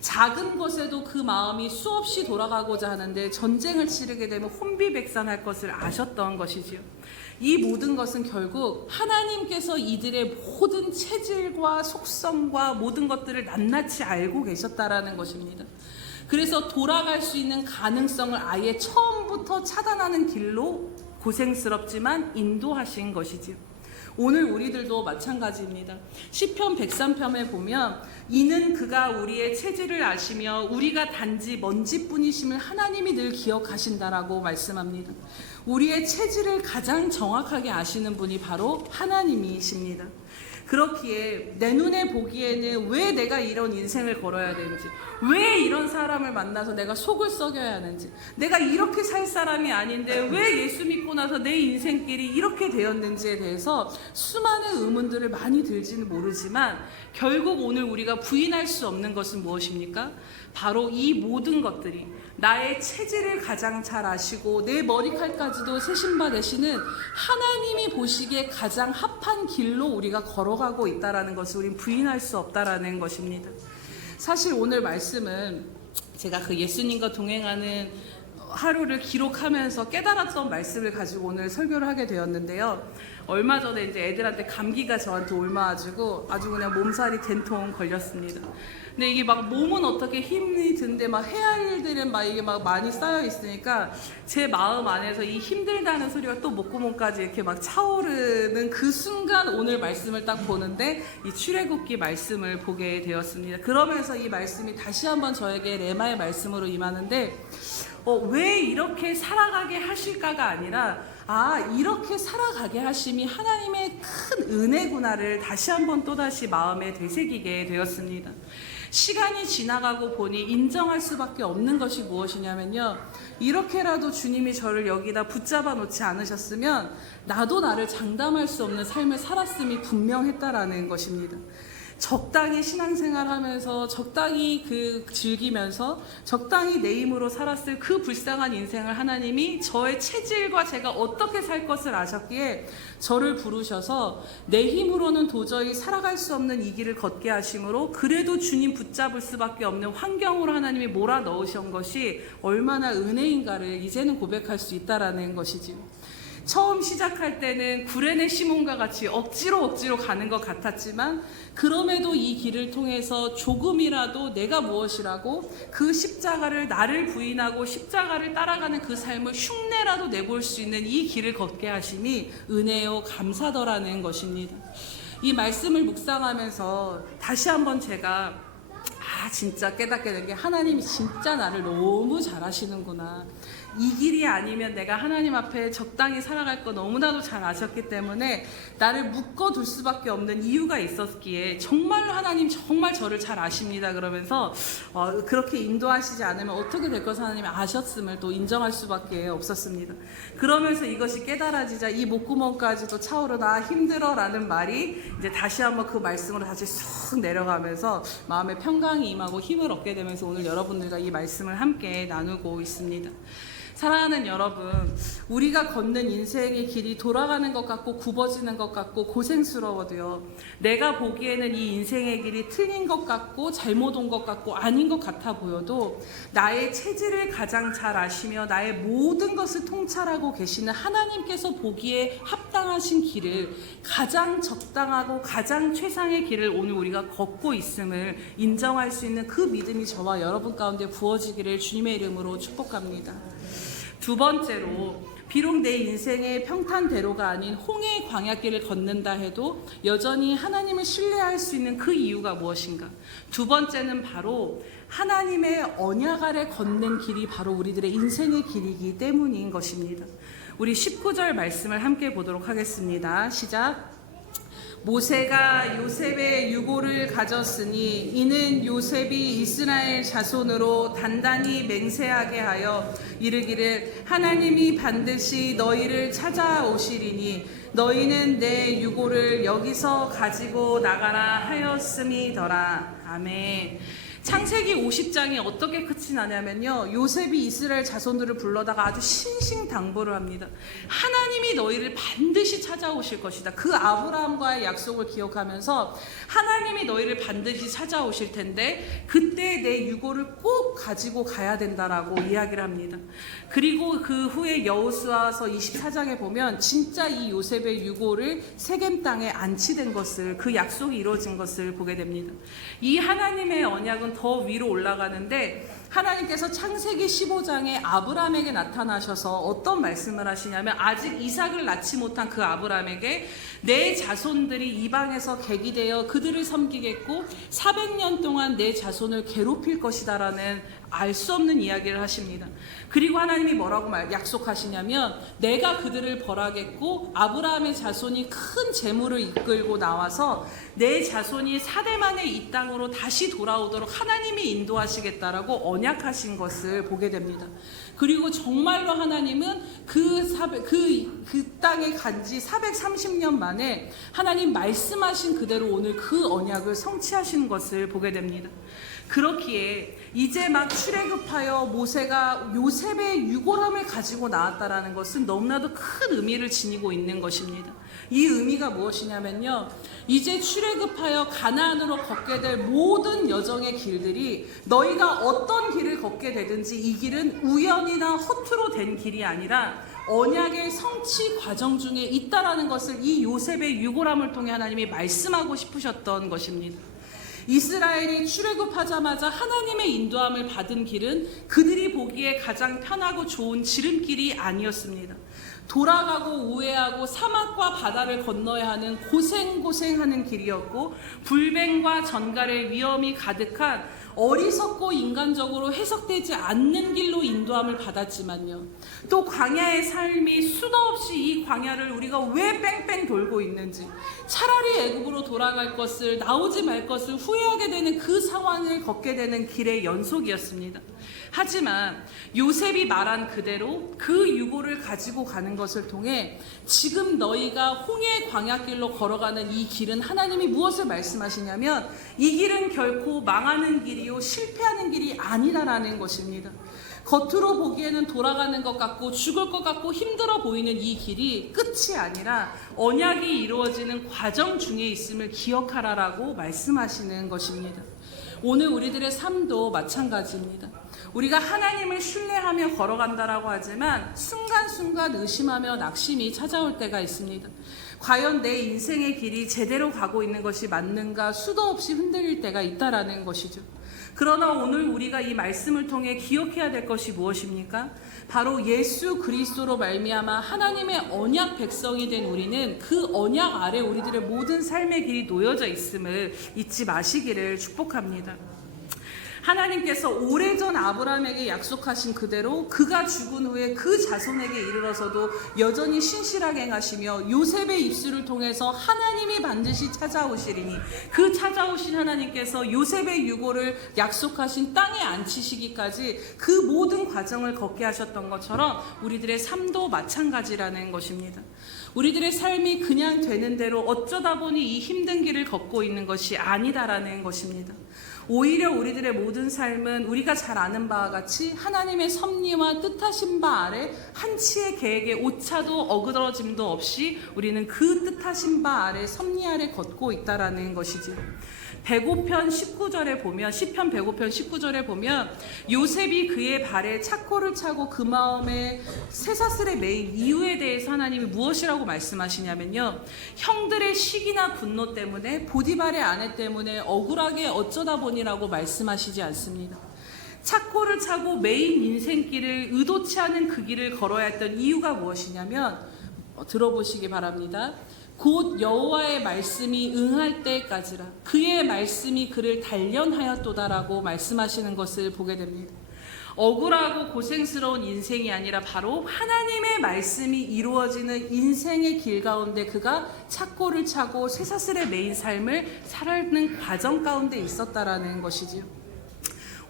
작은 것에도 그 마음이 수없이 돌아가고자 하는데 전쟁을 치르게 되면 혼비백산할 것을 아셨던 것이지요. 이 모든 것은 결국 하나님께서 이들의 모든 체질과 속성과 모든 것들을 낱낱이 알고 계셨다라는 것입니다. 그래서 돌아갈 수 있는 가능성을 아예 처음부터 차단하는 길로 고생스럽지만 인도하신 것이지요. 오늘 우리들도 마찬가지입니다. 시편 103편에 보면 이는 그가 우리의 체질을 아시며 우리가 단지 먼지뿐이심을 하나님이 늘 기억하신다라고 말씀합니다. 우리의 체질을 가장 정확하게 아시는 분이 바로 하나님이십니다. 그렇기에 내 눈에 보기에는 왜 내가 이런 인생을 걸어야 되는지, 왜 이런 사람을 만나서 내가 속을 썩여야 하는지, 내가 이렇게 살 사람이 아닌데 왜 예수 믿고 나서 내 인생길이 이렇게 되었는지에 대해서 수많은 의문들을 많이 들지는 모르지만, 결국 오늘 우리가 부인할 수 없는 것은 무엇입니까? 바로 이 모든 것들이 나의 체질을 가장 잘 아시고 내 머리칼까지도 세심바 되시는 하나님이 보시기에 가장 합한 길로 우리가 걸어가고 있다는 것을 우린 부인할 수 없다라는 것입니다. 사실 오늘 말씀은 제가 그 예수님과 동행하는 하루를 기록하면서 깨달았던 말씀을 가지고 오늘 설교를 하게 되었는데요. 얼마 전에 이제 애들한테 감기가 저한테 옮아가지고 아주 그냥 몸살이 된통 걸렸습니다. 근데 이게 막 몸은 어떻게 힘이 드는데 막 해야 할 일들은 막 이게 막 많이 쌓여 있으니까 제 마음 안에서 이 힘들다는 소리가 또 목구멍까지 이렇게 막 차오르는 그 순간 오늘 말씀을 딱 보는데 이 출애굽기 말씀을 보게 되었습니다. 그러면서 이 말씀이 다시 한번 저에게 레마의 말씀으로 임하는데, 왜 이렇게 살아가게 하실까가 아니라, 이렇게 살아가게 하심이 하나님의 큰 은혜구나를 다시 한번 또다시 마음에 되새기게 되었습니다. 시간이 지나가고 보니 인정할 수밖에 없는 것이 무엇이냐면요, 이렇게라도 주님이 저를 여기다 붙잡아 놓지 않으셨으면 나도 나를 장담할 수 없는 삶을 살았음이 분명했다라는 것입니다. 적당히 신앙생활하면서 적당히 즐기면서 적당히 내 힘으로 살았을 그 불쌍한 인생을 하나님이 저의 체질과 제가 어떻게 살 것을 아셨기에 저를 부르셔서 내 힘으로는 도저히 살아갈 수 없는 이 길을 걷게 하심으로 그래도 주님 붙잡을 수밖에 없는 환경으로 하나님이 몰아넣으신 것이 얼마나 은혜인가를 이제는 고백할 수 있다라는 것이지요. 처음 시작할 때는 구레네 시몬과 같이 억지로 가는 것 같았지만, 그럼에도 이 길을 통해서 조금이라도 내가 무엇이라고 그 십자가를 나를 부인하고 십자가를 따라가는 그 삶을 흉내라도 내볼 수 있는 이 길을 걷게 하심이 은혜요 감사더라는 것입니다. 이 말씀을 묵상하면서 다시 한번 제가 진짜 깨닫게 된 게, 하나님이 진짜 나를 너무 잘 아시는구나. 이 길이 아니면 내가 하나님 앞에 적당히 살아갈 거 너무나도 잘 아셨기 때문에 나를 묶어둘 수밖에 없는 이유가 있었기에 정말로 하나님 정말 저를 잘 아십니다. 그러면서 그렇게 인도하시지 않으면 어떻게 될 것을 하나님이 아셨음을 또 인정할 수밖에 없었습니다. 그러면서 이것이 깨달아지자 이 목구멍까지도 차오르나 힘들어 라는 말이 이제 다시 한번 그 말씀으로 다시 쑥 내려가면서 마음에 평강이 임하고 힘을 얻게 되면서 오늘 여러분들과 이 말씀을 함께 나누고 있습니다. 사랑하는 여러분, 우리가 걷는 인생의 길이 돌아가는 것 같고 굽어지는 것 같고 고생스러워도요, 내가 보기에는 이 인생의 길이 틀린 것 같고 잘못 온 것 같고 아닌 것 같아 보여도 나의 체질을 가장 잘 아시며 나의 모든 것을 통찰하고 계시는 하나님께서 보기에 합당하신 길을, 가장 적당하고 가장 최상의 길을 오늘 우리가 걷고 있음을 인정할 수 있는 그 믿음이 저와 여러분 가운데 부어지기를 주님의 이름으로 축복합니다. 두 번째로 비록 내 인생의 평탄대로가 아닌 홍해의 광야길을 걷는다 해도 여전히 하나님을 신뢰할 수 있는 그 이유가 무엇인가? 두 번째는 바로 하나님의 언약 아래 걷는 길이 바로 우리들의 인생의 길이기 때문인 것입니다. 우리 19절 말씀을 함께 보도록 하겠습니다. 시작. 모세가 요셉의 유고를 가졌으니 이는 요셉이 이스라엘 자손으로 단단히 맹세하게 하여 이르기를 하나님이 반드시 너희를 찾아오시리니 너희는 내 유고를 여기서 가지고 나가라 하였음이더라. 아멘. 창세기 50장이 어떻게 끝이 나냐면요, 요셉이 이스라엘 자손들을 불러다가 아주 신신당부를 합니다. 하나님이 너희를 반드시 찾아오실 것이다. 그 아브라함과의 약속을 기억하면서 하나님이 너희를 반드시 찾아오실 텐데 그때 내 유고를 꼭 가지고 가야 된다라고 이야기를 합니다. 그리고 그 후에 여호수아서 24장에 보면 진짜 이 요셉의 유고를 세겜 땅에 안치된 것을, 그 약속이 이루어진 것을 보게 됩니다. 이 하나님의 언약은 더 위로 올라가는데 하나님께서 창세기 15장에 아브라함에게 나타나셔서 어떤 말씀을 하시냐면, 아직 이삭을 낳지 못한 그 아브라함에게 내 자손들이 이방에서 객이되어 그들을 섬기겠고 400년 동안 내 자손을 괴롭힐 것이다라는 알 수 없는 이야기를 하십니다. 그리고 하나님이 뭐라고 약속하시냐면, 내가 그들을 벌하겠고 아브라함의 자손이 큰 재물을 이끌고 나와서 내 자손이 4대 만에 이 땅으로 다시 돌아오도록 하나님이 인도하시겠다라고 언약하신 것을 보게 됩니다. 그리고 정말로 하나님은 그 땅에 간지 430년 만에 하나님 말씀하신 그대로 오늘 그 언약을 성취하신 것을 보게 됩니다. 그렇기에 이제 막 출애굽하여 모세가 요셉의 유골함을 가지고 나왔다라는 것은 너무나도 큰 의미를 지니고 있는 것입니다. 이 의미가 무엇이냐면요, 이제 출애굽하여 가나안으로 걷게 될 모든 여정의 길들이 너희가 어떤 길을 걷게 되든지 이 길은 우연이나 허투루 된 길이 아니라 언약의 성취 과정 중에 있다라는 것을 이 요셉의 유골함을 통해 하나님이 말씀하고 싶으셨던 것입니다. 이스라엘이 출애굽하자마자 하나님의 인도함을 받은 길은 그들이 보기에 가장 편하고 좋은 지름길이 아니었습니다. 돌아가고 우회하고 사막과 바다를 건너야 하는 고생하는 길이었고, 불뱀과 전갈의 위험이 가득한 어리석고 인간적으로 해석되지 않는 길로 인도함을 받았지만요, 또 광야의 삶이 수도 없이 이 광야를 우리가 왜 뺑뺑 돌고 있는지, 차라리 애굽으로 돌아갈 것을, 나오지 말 것을 후회하게 되는 그 상황을 걷게 되는 길의 연속이었습니다. 하지만 요셉이 말한 그대로 그 유고를 가지고 가는 것을 통해 지금 너희가 홍해의 광야길로 걸어가는 이 길은 하나님이 무엇을 말씀하시냐면, 이 길은 결코 망하는 길이요 실패하는 길이 아니라라는 것입니다. 겉으로 보기에는 돌아가는 것 같고 죽을 것 같고 힘들어 보이는 이 길이 끝이 아니라 언약이 이루어지는 과정 중에 있음을 기억하라라고 말씀하시는 것입니다. 오늘 우리들의 삶도 마찬가지입니다. 우리가 하나님을 신뢰하며 걸어간다라고 하지만 순간순간 의심하며 낙심이 찾아올 때가 있습니다. 과연 내 인생의 길이 제대로 가고 있는 것이 맞는가 수도 없이 흔들릴 때가 있다라는 것이죠. 그러나 오늘 우리가 이 말씀을 통해 기억해야 될 것이 무엇입니까? 바로 예수 그리스도로 말미암아 하나님의 언약 백성이 된 우리는 그 언약 아래 우리들의 모든 삶의 길이 놓여져 있음을 잊지 마시기를 축복합니다. 하나님께서 오래전 아브라함에게 약속하신 그대로 그가 죽은 후에 그 자손에게 이르러서도 여전히 신실하게 행하시며 요셉의 입술을 통해서 하나님이 반드시 찾아오시리니, 그 찾아오신 하나님께서 요셉의 유고를 약속하신 땅에 앉히시기까지 그 모든 과정을 걷게 하셨던 것처럼 우리들의 삶도 마찬가지라는 것입니다. 우리들의 삶이 그냥 되는 대로 어쩌다 보니 이 힘든 길을 걷고 있는 것이 아니다라는 것입니다. 오히려 우리들의 모든 삶은 우리가 잘 아는 바와 같이 하나님의 섭리와 뜻하신 바 아래 한치의 계획에 오차도 어그러짐도 없이 우리는 그 뜻하신 바 아래 섭리 아래 걷고 있다라는 것이지. 105편 19절에 보면, 시편 105편 19절에 보면 요셉이 그의 발에 착고를 차고 그 마음에 쇠사슬에 매인 이유에 대해서 하나님이 무엇이라고 말씀하시냐면요, 형들의 시기나 분노 때문에, 보디발의 아내 때문에 억울하게 어쩌다 보니라고 말씀하시지 않습니다. 착고를 차고 메인 인생길을 의도치 않은 그 길을 걸어야 했던 이유가 무엇이냐면 들어보시기 바랍니다. 곧 여호와의 말씀이 응할 때까지라 그의 말씀이 그를 단련하였도다라고 말씀하시는 것을 보게 됩니다. 억울하고 고생스러운 인생이 아니라 바로 하나님의 말씀이 이루어지는 인생의 길 가운데 그가 착고를 차고 쇠사슬에 매인 삶을 살아가는 과정 가운데 있었다라는 것이지요.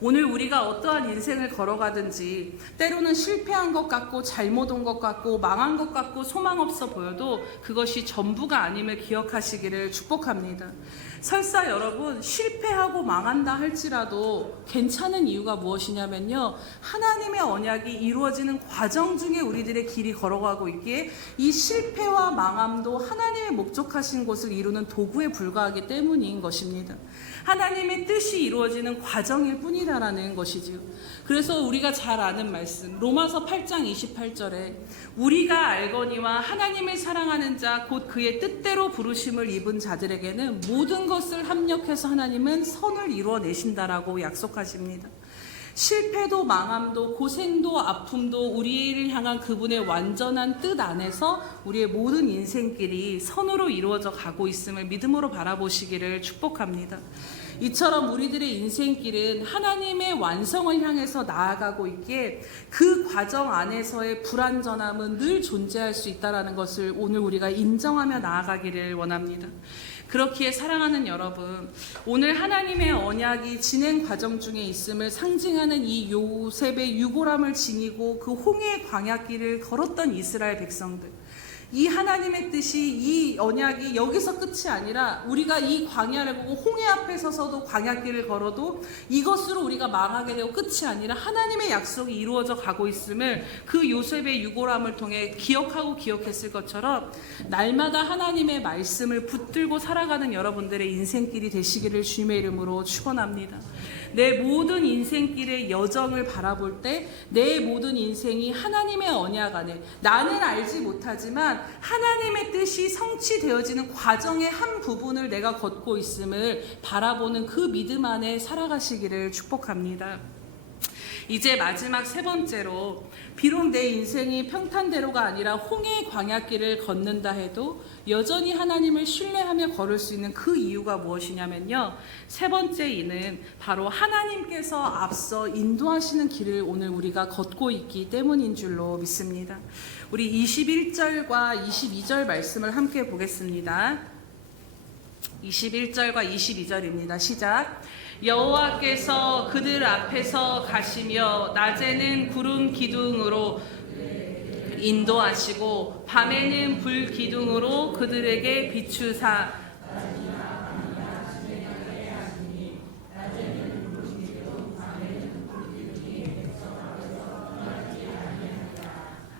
오늘 우리가 어떠한 인생을 걸어가든지 때로는 실패한 것 같고 잘못 온 것 같고 망한 것 같고 소망 없어 보여도 그것이 전부가 아님을 기억하시기를 축복합니다. 설사 여러분 실패하고 망한다 할지라도 괜찮은 이유가 무엇이냐면요, 하나님의 언약이 이루어지는 과정 중에 우리들의 길이 걸어가고 있기에 이 실패와 망함도 하나님의 목적하신 것을 이루는 도구에 불과하기 때문인 것입니다. 하나님의 뜻이 이루어지는 과정일 뿐이다라는 것이지요. 그래서 우리가 잘 아는 말씀 로마서 8장 28절에 우리가 알거니와 하나님을 사랑하는 자 곧 그의 뜻대로 부르심을 입은 자들에게는 모든 것을 합력해서 하나님은 선을 이루어내신다라고 약속하십니다. 실패도 망함도 고생도 아픔도 우리를 향한 그분의 완전한 뜻 안에서 우리의 모든 인생길이 선으로 이루어져 가고 있음을 믿음으로 바라보시기를 축복합니다. 이처럼 우리들의 인생길은 하나님의 완성을 향해서 나아가고 있기에 그 과정 안에서의 불완전함은 늘 존재할 수 있다는 것을 오늘 우리가 인정하며 나아가기를 원합니다. 그렇기에 사랑하는 여러분, 오늘 하나님의 언약이 진행 과정 중에 있음을 상징하는 이 요셉의 유골함을 지니고 그 홍해의 광야길을 걸었던 이스라엘 백성들, 이 하나님의 뜻이 이 언약이 여기서 끝이 아니라 우리가 이 광야를 보고 홍해 앞에 서서도 광야길을 걸어도 이것으로 우리가 망하게 되고 끝이 아니라 하나님의 약속이 이루어져 가고 있음을 그 요셉의 유골함을 통해 기억하고 기억했을 것처럼 날마다 하나님의 말씀을 붙들고 살아가는 여러분들의 인생길이 되시기를 주님의 이름으로 축원합니다. 내 모든 인생길의 여정을 바라볼 때 내 모든 인생이 하나님의 언약 안에 나는 알지 못하지만 하나님의 뜻이 성취되어지는 과정의 한 부분을 내가 걷고 있음을 바라보는 그 믿음 안에 살아가시기를 축복합니다. 이제 마지막 세 번째로 비록 내 인생이 평탄대로가 아니라 홍해의 광야길을 걷는다 해도 여전히 하나님을 신뢰하며 걸을 수 있는 그 이유가 무엇이냐면요, 세 번째 이는 바로 하나님께서 앞서 인도하시는 길을 오늘 우리가 걷고 있기 때문인 줄로 믿습니다. 우리 21절과 22절 말씀을 함께 보겠습니다. 21절과 22절입니다. 시작. 여호와께서 그들 앞에서 가시며 낮에는 구름 기둥으로 인도하시고 밤에는 불 기둥으로 그들에게 비추사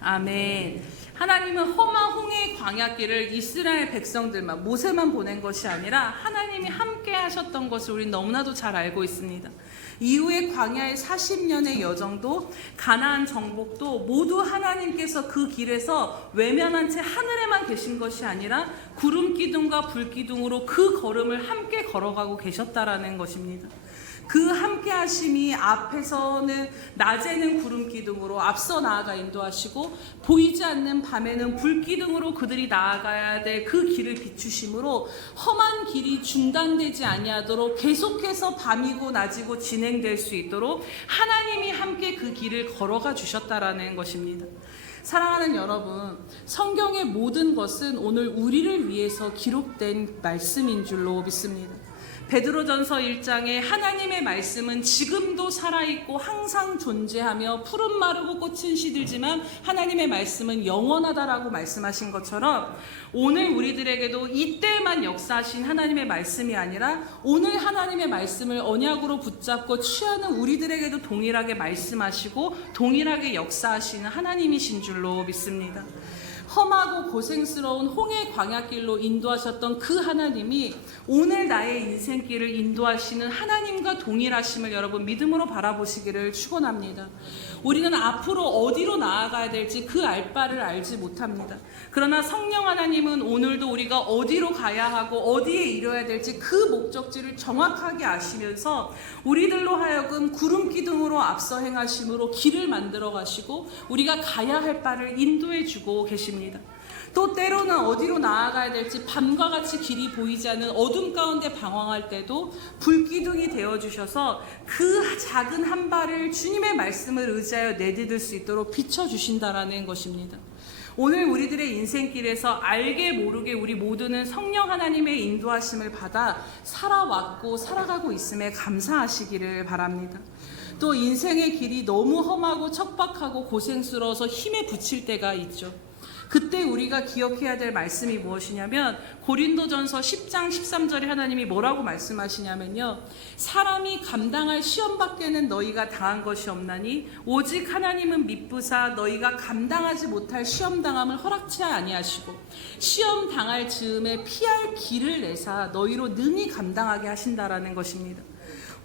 아멘. 하나님은 험한 홍해의 광야길을 이스라엘 백성들만, 모세만 보낸 것이 아니라 하나님이 함께 하셨던 것을 우리는 너무나도 잘 알고 있습니다. 이후에 광야의 40년의 여정도 가나안 정복도 모두 하나님께서 그 길에서 외면한 채 하늘에만 계신 것이 아니라 구름 기둥과 불 기둥으로 그 걸음을 함께 걸어가고 계셨다라는 것입니다. 그 함께 하심이 앞에서는 낮에는 구름 기둥으로 앞서 나아가 인도하시고 보이지 않는 밤에는 불 기둥으로 그들이 나아가야 될 그 길을 비추심으로 험한 길이 중단되지 아니하도록 계속해서 밤이고 낮이고 진행될 수 있도록 하나님이 함께 그 길을 걸어가 주셨다라는 것입니다. 사랑하는 여러분, 성경의 모든 것은 오늘 우리를 위해서 기록된 말씀인 줄로 믿습니다. 베드로전서 1장에 하나님의 말씀은 지금도 살아있고 항상 존재하며 푸른 마르고 꽃은 시들지만 하나님의 말씀은 영원하다라고 말씀하신 것처럼 오늘 우리들에게도 이때만 역사하신 하나님의 말씀이 아니라 오늘 하나님의 말씀을 언약으로 붙잡고 취하는 우리들에게도 동일하게 말씀하시고 동일하게 역사하시는 하나님이신 줄로 믿습니다. 험하고 고생스러운 홍해 광야길로 인도하셨던 그 하나님이 오늘 나의 인생길을 인도하시는 하나님과 동일하심을 여러분 믿음으로 바라보시기를 축원합니다. 우리는 앞으로 어디로 나아가야 될지 그 알 바를 알지 못합니다. 그러나 성령 하나님은 오늘도 우리가 어디로 가야 하고 어디에 이뤄야 될지 그 목적지를 정확하게 아시면서 우리들로 하여금 구름 기둥으로 앞서 행하심으로 길을 만들어 가시고 우리가 가야 할 바를 인도해 주고 계십니다. 또 때로는 어디로 나아가야 될지 밤과 같이 길이 보이지 않는 어둠 가운데 방황할 때도 불기둥이 되어주셔서 그 작은 한 발을 주님의 말씀을 의지하여 내디딜 수 있도록 비춰주신다라는 것입니다. 오늘 우리들의 인생길에서 알게 모르게 우리 모두는 성령 하나님의 인도하심을 받아 살아왔고 살아가고 있음에 감사하시기를 바랍니다. 또 인생의 길이 너무 험하고 척박하고 고생스러워서 힘에 부칠 때가 있죠. 그때 우리가 기억해야 될 말씀이 무엇이냐면 고린도전서 10장 13절에 하나님이 뭐라고 말씀하시냐면요. 사람이 감당할 시험밖에는 너희가 당한 것이 없나니 오직 하나님은 미쁘사 너희가 감당하지 못할 시험당함을 허락치 아니하시고 시험 당할 즈음에 피할 길을 내사 너희로 능히 감당하게 하신다라는 것입니다.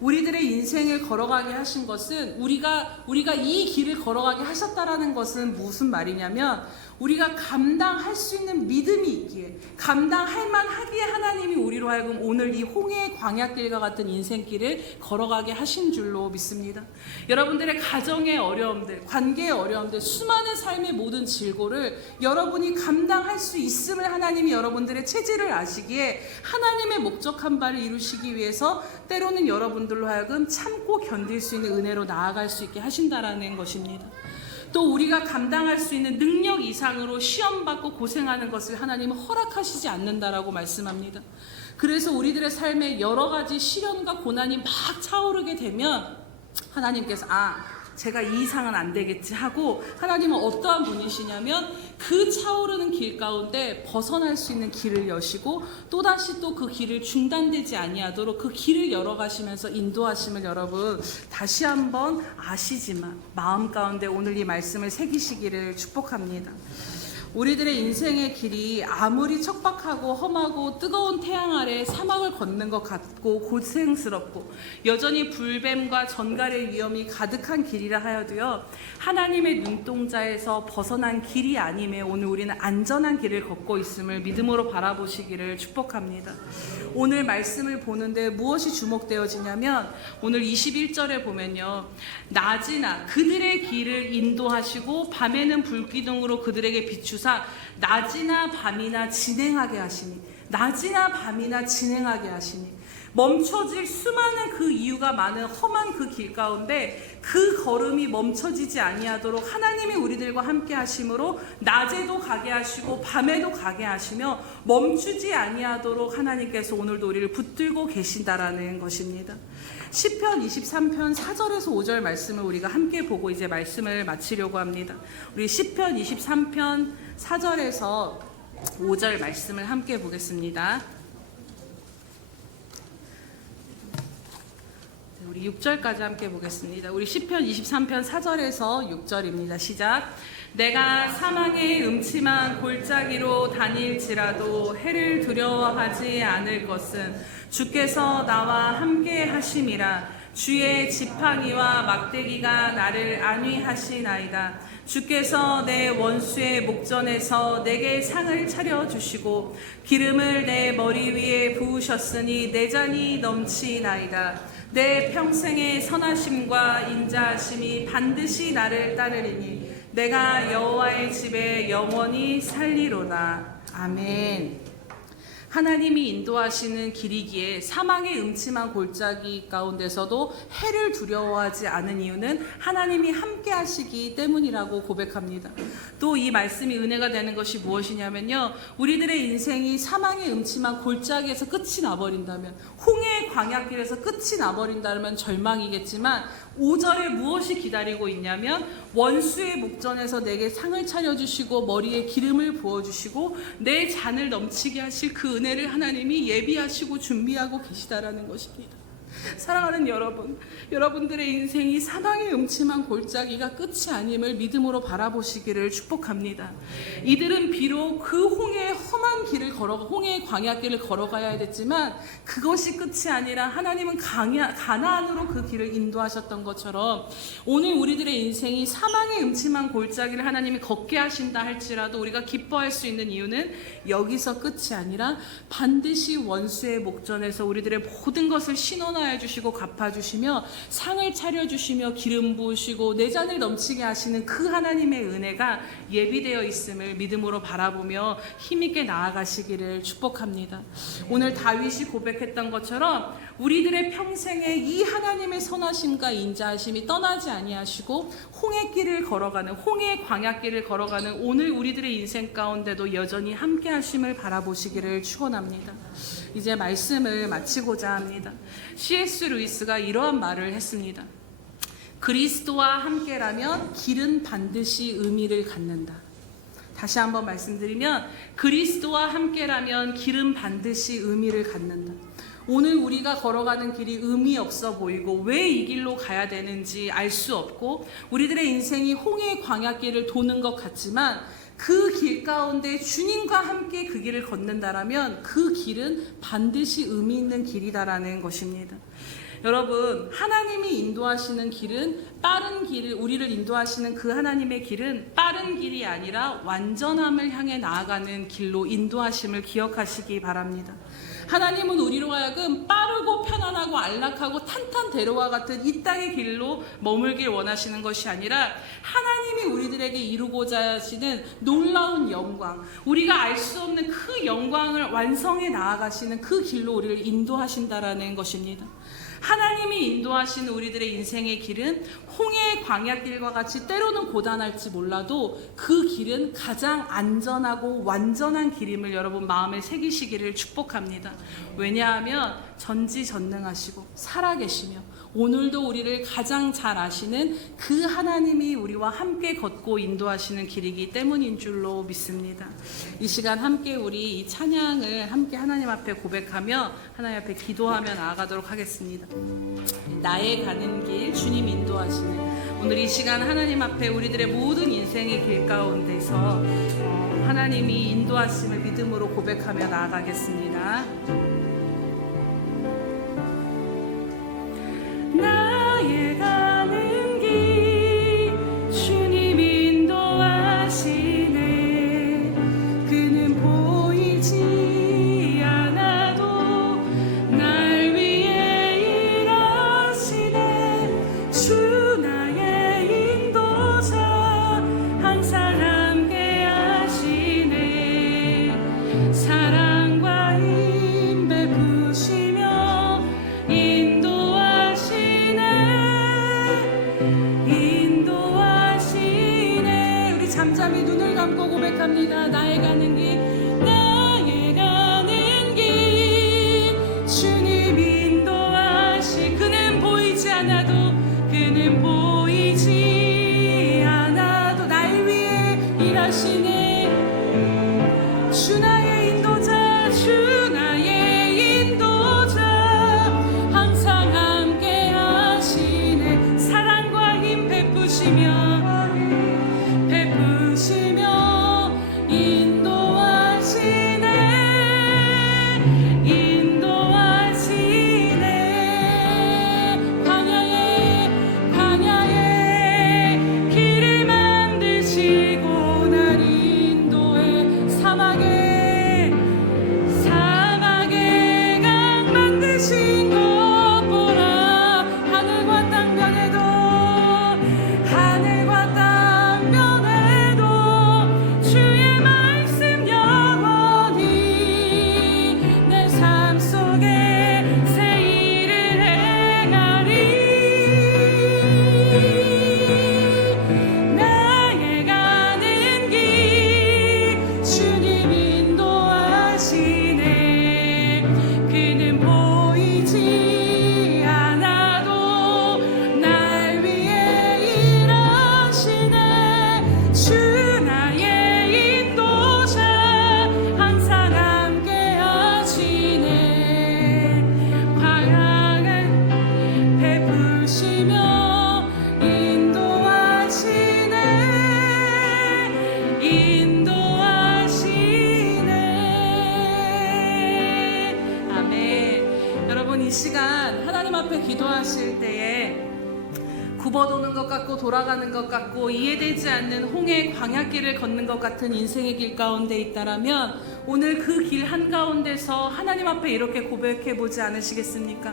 우리들의 인생을 걸어가게 하신 것은 우리가 이 길을 걸어가게 하셨다라는 것은 무슨 말이냐면 우리가 감당할 수 있는 믿음이 있기에 감당할 만하기에 하나님이 우리로 하여금 오늘 이 홍해의 광야길과 같은 인생길을 걸어가게 하신 줄로 믿습니다. 여러분들의 가정의 어려움들, 관계의 어려움들, 수많은 삶의 모든 질고를 여러분이 감당할 수 있음을 하나님이 여러분들의 체질을 아시기에 하나님의 목적한 바를 이루시기 위해서 때로는 여러분들로 하여금 참고 견딜 수 있는 은혜로 나아갈 수 있게 하신다라는 것입니다. 또 우리가 감당할 수 있는 능력 이상으로 시험받고 고생하는 것을 하나님은 허락하시지 않는다라고 말씀합니다. 그래서 우리들의 삶에 여러 가지 시련과 고난이 막 차오르게 되면 하나님께서 제가 이 이상은 안 되겠지 하고 하나님은 어떠한 분이시냐면 그 차오르는 길 가운데 벗어날 수 있는 길을 여시고 또다시 또 그 길을 중단되지 아니하도록 그 길을 열어가시면서 인도하심을 여러분 다시 한번 아시지만 마음 가운데 오늘 이 말씀을 새기시기를 축복합니다. 우리들의 인생의 길이 아무리 척박하고 험하고 뜨거운 태양 아래 사막을 걷는 것 같고 고생스럽고 여전히 불뱀과 전갈의 위험이 가득한 길이라 하여도요 하나님의 눈동자에서 벗어난 길이 아님에 오늘 우리는 안전한 길을 걷고 있음을 믿음으로 바라보시기를 축복합니다. 오늘 말씀을 보는데 무엇이 주목되어지냐면 오늘 21절에 보면요 낮이나 그들의 길을 인도하시고 밤에는 불기둥으로 그들에게 비추사 낮이나 밤이나 진행하게 하시니 낮이나 밤이나 진행하게 하시니 멈춰질 수많은 그 이유가 많은 험한 그 길 가운데 그 걸음이 멈춰지지 아니하도록 하나님이 우리들과 함께 하심으로 낮에도 가게 하시고 밤에도 가게 하시며 멈추지 아니하도록 하나님께서 오늘도 우리를 붙들고 계신다라는 것입니다. 시편 23편 4절에서 5절 말씀을 우리가 함께 보고 이제 말씀을 마치려고 합니다. 우리 시편 23편 4절에서 5절 말씀을 함께 보겠습니다. 우리 6절까지 함께 보겠습니다. 우리 시편 23편 4절에서 6절입니다. 시작. 내가 사망의 음침한 골짜기로 다닐지라도 해를 두려워하지 않을 것은 주께서 나와 함께 하심이라. 주의 지팡이와 막대기가 나를 안위하시나이다. 주께서 내 원수의 목전에서 내게 상을 차려주시고 기름을 내 머리 위에 부으셨으니 내 잔이 넘치나이다. 내 평생의 선하심과 인자하심이 반드시 나를 따르리니 내가 여호와의 집에 영원히 살리로다. 아멘. 하나님이 인도하시는 길이기에 사망의 음침한 골짜기 가운데서도 해를 두려워하지 않은 이유는 하나님이 함께 하시기 때문이라고 고백합니다. 또 이 말씀이 은혜가 되는 것이 무엇이냐면요 우리들의 인생이 사망의 음침한 골짜기에서 끝이 나버린다면 홍해의 광야길에서 끝이 나버린다면 절망이겠지만 5절에 무엇이 기다리고 있냐면 원수의 목전에서 내게 상을 차려주시고 머리에 기름을 부어주시고 내 잔을 넘치게 하실 그 은혜를 하나님이 예비하시고 준비하고 계시다라는 것입니다. 사랑하는 여러분, 여러분들의 인생이 사망의 음침한 골짜기가 끝이 아님을 믿음으로 바라보시기를 축복합니다. 이들은 비록 그 홍해의 험한 길을 홍해의 광야길을 걸어가야 했지만 그것이 끝이 아니라 하나님은 가나안으로 그 길을 인도하셨던 것처럼 오늘 우리들의 인생이 사망의 음침한 골짜기를 하나님이 걷게 하신다 할지라도 우리가 기뻐할 수 있는 이유는 여기서 끝이 아니라 반드시 원수의 목전에서 우리들의 모든 것을 신원하여 주시고 갚아주시며 상을 차려주시며 기름 부으시고 내 잔을 넘치게 하시는 그 하나님의 은혜가 예비되어 있음을 믿음으로 바라보며 힘있게 나아가시기를 축복합니다. 오늘 다윗이 고백했던 것처럼 우리들의 평생에 이 하나님의 선하심과 인자하심이 떠나지 아니하시고 홍해길을 걸어가는 홍해의 광야길을 걸어가는 오늘 우리들의 인생 가운데도 여전히 함께 하심을 바라보시기를 축원합니다. 이제 말씀을 마치고자 합니다. C.S. 루이스가 이러한 말을 했습니다. 그리스도와 함께라면 길은 반드시 의미를 갖는다. 다시 한번 말씀드리면 그리스도와 함께라면 길은 반드시 의미를 갖는다. 오늘 우리가 걸어가는 길이 의미 없어 보이고 왜 이 길로 가야 되는지 알 수 없고 우리들의 인생이 홍해의 광야길을 도는 것 같지만 그 길 가운데 주님과 함께 그 길을 걷는다라면 그 길은 반드시 의미 있는 길이다라는 것입니다. 여러분, 하나님이 인도하시는 길은 빠른 길, 우리를 인도하시는 그 하나님의 길은 빠른 길이 아니라 완전함을 향해 나아가는 길로 인도하심을 기억하시기 바랍니다. 하나님은 우리로 하여금 빠르고 편안하고 안락하고 탄탄대로와 같은 이 땅의 길로 머물길 원하시는 것이 아니라 하나님이 우리들에게 이루고자 하시는 놀라운 영광, 우리가 알 수 없는 그 영광을 완성해 나아가시는 그 길로 우리를 인도하신다라는 것입니다. 하나님이 인도하시는 우리들의 인생의 길은 홍해의 광야길과 같이 때로는 고단할지 몰라도 그 길은 가장 안전하고 완전한 길임을 여러분 마음에 새기시기를 축복합니다. 왜냐하면 전지전능하시고 살아계시며 오늘도 우리를 가장 잘 아시는 그 하나님이 우리와 함께 걷고 인도하시는 길이기 때문인 줄로 믿습니다. 이 시간 함께 우리 이 찬양을 함께 하나님 앞에 고백하며 하나님 앞에 기도하며 나아가도록 하겠습니다. 나의 가는 길 주님 인도하시는 오늘 이 시간 하나님 앞에 우리들의 모든 인생의 길 가운데서 하나님이 인도하심을 믿음으로 고백하며 나아가겠습니다. 나의 가는 길 주님 인도하시네. 그는 보이지 않아도 날 위해 일하시네. 주 나의 인도자 항상 함께 하시네. 사랑과 힘 베푸시며 인도하시네. 우리 잠잠히 눈을 감고 고백합니다. 나의 가는 길, 나의 가는 길 주님 인도하시. 그는 보이지 않아도 그는 보이지 않아도 날 위해 일하시네. 주 나의 인도자, 주 나의 인도자 항상 함께 하시네. 사랑과 힘 베푸시며 인도하시네. 광야의 인도하실 때에 굽어도는 것 같고 돌아가는 것 같고 이해되지 않는 홍해의 광야길을 걷는 것 같은 인생의 길 가운데 있다라면 오늘 그 길 한가운데서 하나님 앞에 이렇게 고백해 보지 않으시겠습니까?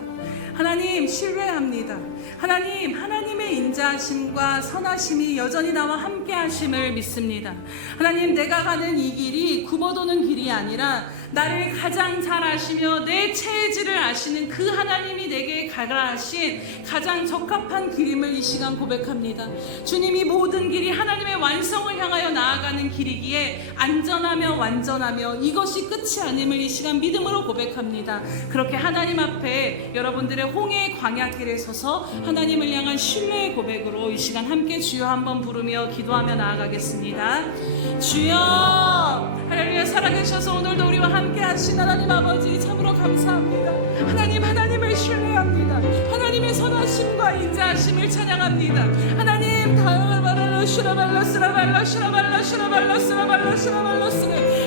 하나님 신뢰합니다. 하나님의 인자하심과 선하심이 여전히 나와 함께 하심을 믿습니다. 하나님, 내가 가는 이 길이 굽어도는 길이 아니라 나를 가장 잘 아시며 내 체질을 아시는 그 하나님이 내게 가라 하신 가장 적합한 길임을 이 시간 고백합니다. 주님이 모든 길이 하나님의 완성을 향하여 나아가는 길이기에 안전하며 완전하며 이것이 끝이 아님을 이 시간 믿음으로 고백합니다. 그렇게 하나님 앞에 여러분들의 홍해의 광야길에 서서 하나님을 향한 신뢰의 고백으로 이 시간 함께 주여 한번 부르며 기도하며 나아가겠습니다. 주여, 할렐루야. 살아계셔서 오늘도 우리와 함께 하신 하나님 아버지 참으로 감사합니다. 하나님을 신뢰합니다. 하나님의 선하심과 인자하심을 찬양합니다. 하나님,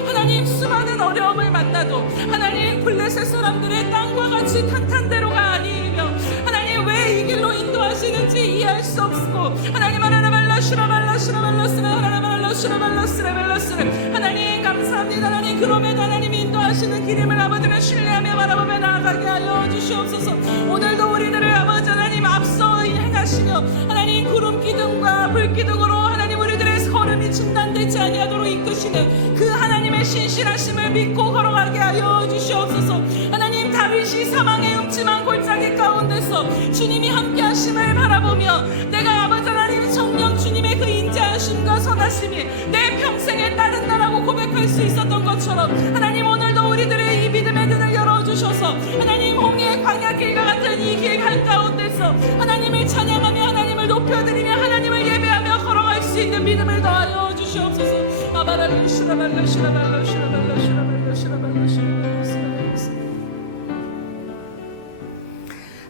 하나님, 수많은 어려움을 만나도 하나님, 블레셋 사람들의 땅과 같이 탄탄대로가 아니며 하나님, 왜 이 길로 인도하시는지 이해할 수 없고 하나님, 하나님 감사합니다. 하나님, 그럼에도 하나님이 인도하시는 길임을 아버지가 신뢰하며 바라보며 나아가게 하여 주시옵소서. 오늘도 우리들을 아버지 하나님 앞서 행하시며 하나님, 구름 기둥과 불 기둥으로 하나님 우리들의 걸음이 중단되지 아니하도록 이끄시는 그 하나님의 신실하심을 믿고 걸어가게 하여 주시옵소서. 하나님, 다윗이 사망의 음침한 골짜기 가운데서 주님이 함께 하심을 바라보며 내가 아버지 하나님 정녕 주님의 그 인자하심과 선하심이 내 평생에 따른다라고 고백할 수 있었던 것처럼 하나님, 오늘도 우리들의 이 믿음의 눈을 열어주셔서 하나님, 홍해의 광야길과 같은 이 길 한가운데서 하나님을 찬양하며 하나님을 높여드리며 하나님을 예배하며 걸어갈 수 있는 믿음을 더하여 주시옵소서.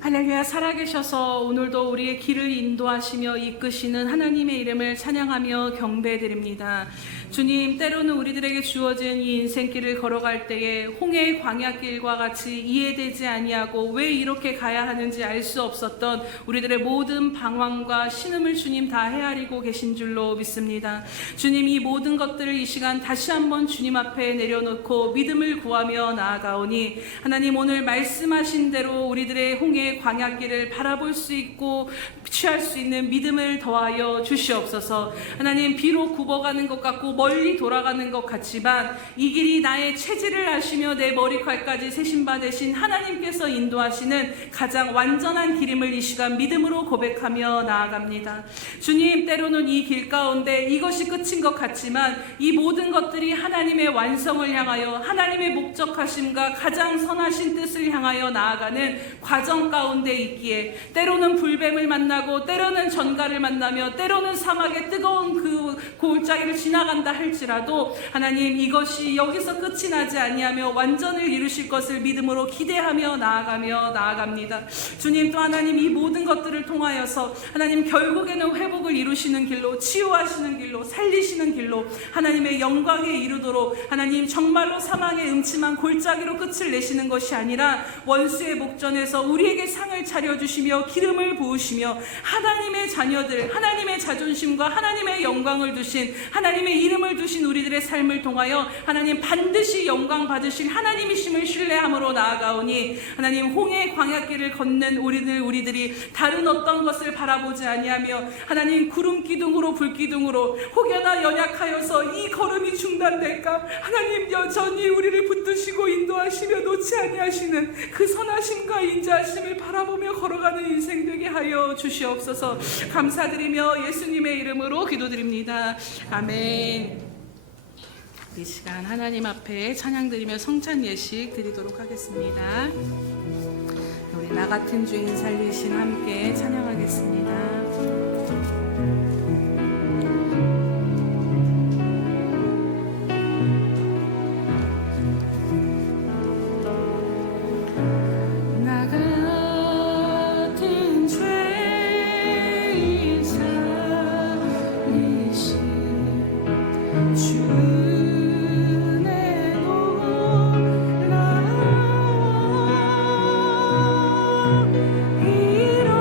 할렐루야. 살아계셔서 오늘도 우리의 길을 인도하시며 이끄시는 하나님의 이름을 찬양하며 경배드립니다. 주님, 때로는 우리들에게 주어진 이 인생길을 걸어갈 때에 홍해의 광야길과 같이 이해되지 아니하고 왜 이렇게 가야 하는지 알 수 없었던 우리들의 모든 방황과 신음을 주님 다 헤아리고 계신 줄로 믿습니다. 주님, 이 모든 것들을 이 시간 다시 한번 주님 앞에 내려놓고 믿음을 구하며 나아가오니 하나님, 오늘 말씀하신 대로 우리들의 홍해의 광야길을 바라볼 수 있고 취할 수 있는 믿음을 더하여 주시옵소서. 하나님, 비록 굽어가는 것 같고 멀리 돌아가는 것 같지만 이 길이 나의 체질을 아시며 내 머리칼까지 세신바 되신 하나님께서 인도하시는 가장 완전한 길임을 이 시간 믿음으로 고백하며 나아갑니다. 주님, 때로는 이 길 가운데 이것이 끝인 것 같지만 이 모든 것들이 하나님의 완성을 향하여 하나님의 목적하심과 가장 선하신 뜻을 향하여 나아가는 과정 가운데 있기에 때로는 불뱀을 만나고 때로는 전갈을 만나며 때로는 사막의 뜨거운 그 골짜기를 지나간다 할지라도 하나님, 이것이 여기서 끝이 나지 아니하며 완전을 이루실 것을 믿음으로 기대하며 나아갑니다. 주님, 또 하나님, 이 모든 것들을 통하여서 하나님, 결국에는 회복을 이루시는 길로, 치유하시는 길로, 살리시는 길로 하나님의 영광에 이르도록 하나님, 정말로 사망의 음침한 골짜기로 끝을 내시는 것이 아니라 원수의 목전에서 우리에게 상을 차려주시며 기름을 부으시며 하나님의 자녀들, 하나님의 자존심과 하나님의 영광을 두신, 하나님의 이름을 두신 우리들의 삶을 통하여 하나님, 반드시 영광 받으실 하나님이심을 신뢰함으로 나아가오니 하나님, 홍해의 광야길을 걷는 우리들이 다른 어떤 것을 바라보지 아니하며 하나님, 구름 기둥으로 불 기둥으로 혹여나 연약하여서 이 걸음이 중단될까 하나님, 여전히 우리를 붙드시고 인도하시며 놓지 아니하시는 그 선하심과 인자하심을 바라보며 걸어가는 인생 되게 하여 주시옵소서. 감사드리며 예수님의 이름으로 기도드립니다. 아멘. 이 시간 하나님 앞에 찬양드리며 성찬 예식 드리도록 하겠습니다. 우리 나 같은 죄인 살리신 함께 찬양하겠습니다. 이런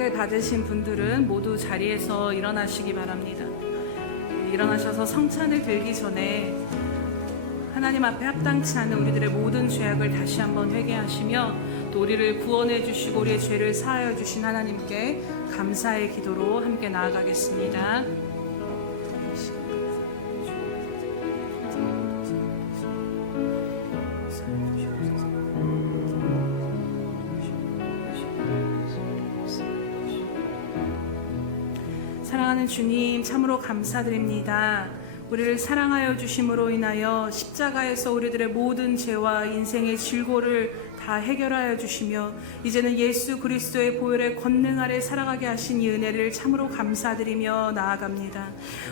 세례를 받으신 분들은 모두 자리에서 일어나시기 바랍니다. 일어나셔서 성찬을 들기 전에 하나님 앞에 합당치 않은 우리들의 모든 죄악을 다시 한번 회개하시며 또 우리를 구원해 주시고 우리의 죄를 사하여 주신 하나님께 감사의 기도로 함께 나아가겠습니다. 사랑하는 주님, 참으로 감사드립니다. 우리를 사랑하여 주심으로 인하여 십자가에서 우리들의 모든 죄와 인생의 질고를 다 해결하여 주시며 이제는 예수 그리스도의 보혈의 권능 아래 살아가게 하신 이 은혜를 참으로 감사드리며 나아갑니다.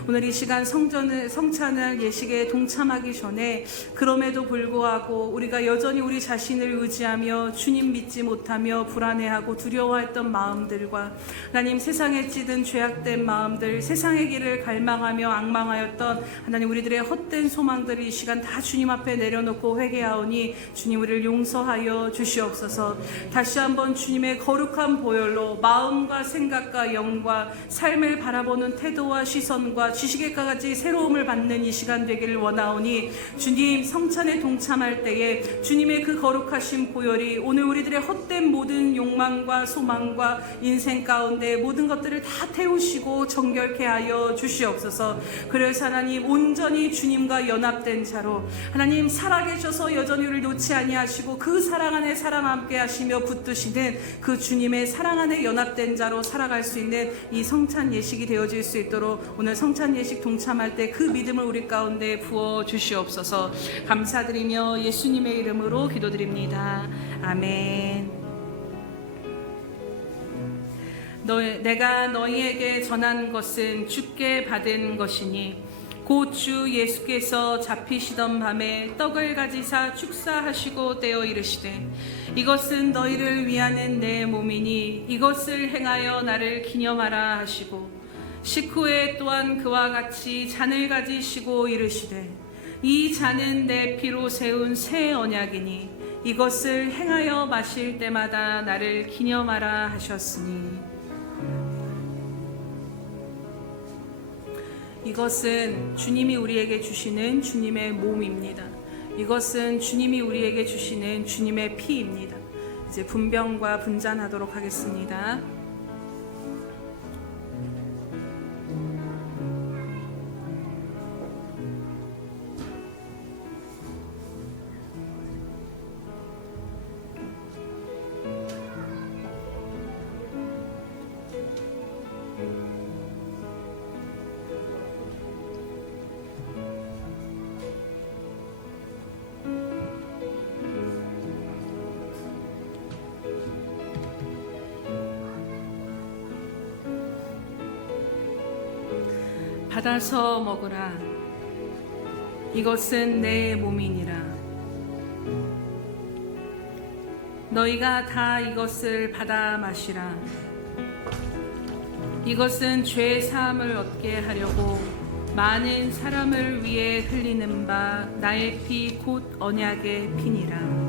오늘 이 시간 성찬을 예식에 동참하기 전에 그럼에도 불구하고 우리가 여전히 우리 자신을 의지하며 주님 믿지 못하며 불안해하고 두려워했던 마음들과 하나님 세상에 찌든 죄악된 마음들, 세상의 길을 갈망하며 앙망하였던 하나님 우리들의 헛된 소망들을 이 시간 다 주님 앞에 내려놓고 회개하오니 주님 우리를 용서하여 주시옵소서. 다시 한번 주님의 거룩한 보혈로 마음과 생각과 영과 삶을 바라보는 태도와 시선과 지식에까 같이 새로움을 받는 이 시간 되기를 원하오니 주님 성찬에 동참할 때에 주님의 그 거룩하신 보혈이 오늘 우리들의 헛된 모든 욕망과 소망과 인생 가운데 모든 것들을 다 태우시고 정결케 하여 주시옵소서. 그래서 하나님 온전히 주님과 연합된 자로 하나님 살아계셔서 여전히 우리를 놓지 아니하시고 그 사랑 안에 사랑 함께 하시며 붙드시는 그 주님의 사랑 안에 연합된 자로 살아갈 수 있는 이 성찬 예식이 되어질 수 있도록 오늘 성찬 예식 동참할 때 그 믿음을 우리 가운데 부어 주시옵소서. 감사드리며 예수님의 이름으로 기도드립니다. 아멘. 내가 너희에게 전한 것은 주께 받은 것이니 곧 주 예수께서 잡히시던 밤에 떡을 가지사 축사하시고 떼어 이르시되 이것은 너희를 위하는 내 몸이니 이것을 행하여 나를 기념하라 하시고 식후에 또한 그와 같이 잔을 가지시고 이르시되 이 잔은 내 피로 세운 새 언약이니 이것을 행하여 마실 때마다 나를 기념하라 하셨으니 이것은 주님이 우리에게 주시는 주님의 몸입니다. 이것은 주님이 우리에게 주시는 주님의 피입니다. 이제 분병과 분잔하도록 하겠습니다. 받아서 먹으라. 이것은 내 몸이니라. 너희가 다 이것을 받아 마시라. 이것은 죄 사함을 얻게 하려고 많은 사람을 위해 흘리는 바 나의 피 곧 언약의 피니라.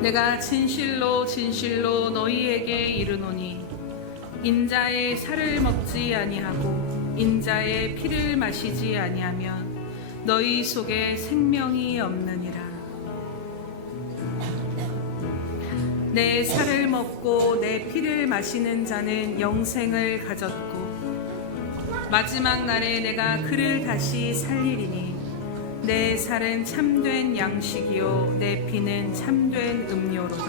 내가 진실로 진실로 너희에게 이르노니 인자의 살을 먹지 아니하고 인자의 피를 마시지 아니하면 너희 속에 생명이 없느니라. 내 살을 먹고 내 피를 마시는 자는 영생을 가졌고 마지막 날에 내가 그를 다시 살리리니 내 살은 참된 양식이요 내 피는 참된 음료로다.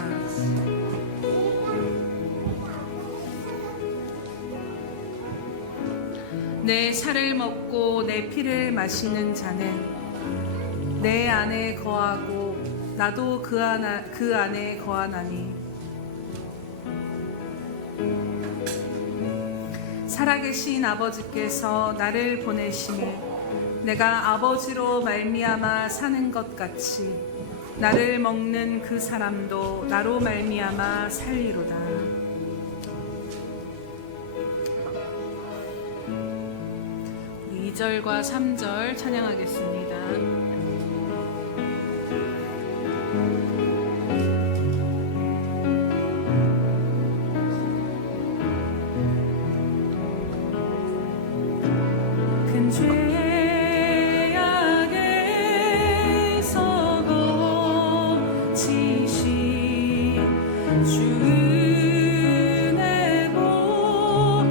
내 살을 먹고 내 피를 마시는 자는 내 안에 거하고 나도 그 안에 거하나니 살아계신 아버지께서 나를 보내시니 내가 아버지로 말미암아 사는 것 같이 나를 먹는 그 사람도 나로 말미암아 살리로다. 2절과 3절 찬양하겠습니다. 큰 죄악에서 거치신 주 은혜 고마워.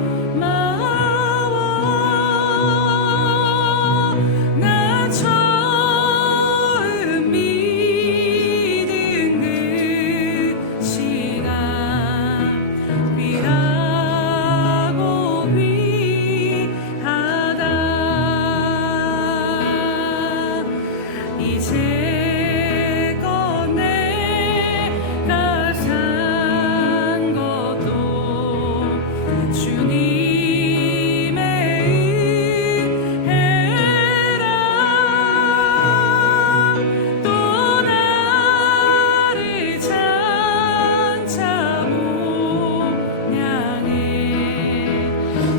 나 처음 믿은 그 시간 귀하고 귀하다. 이제껏 내가 산 것도 주님의 은혜라. 또 나를 장차 본향에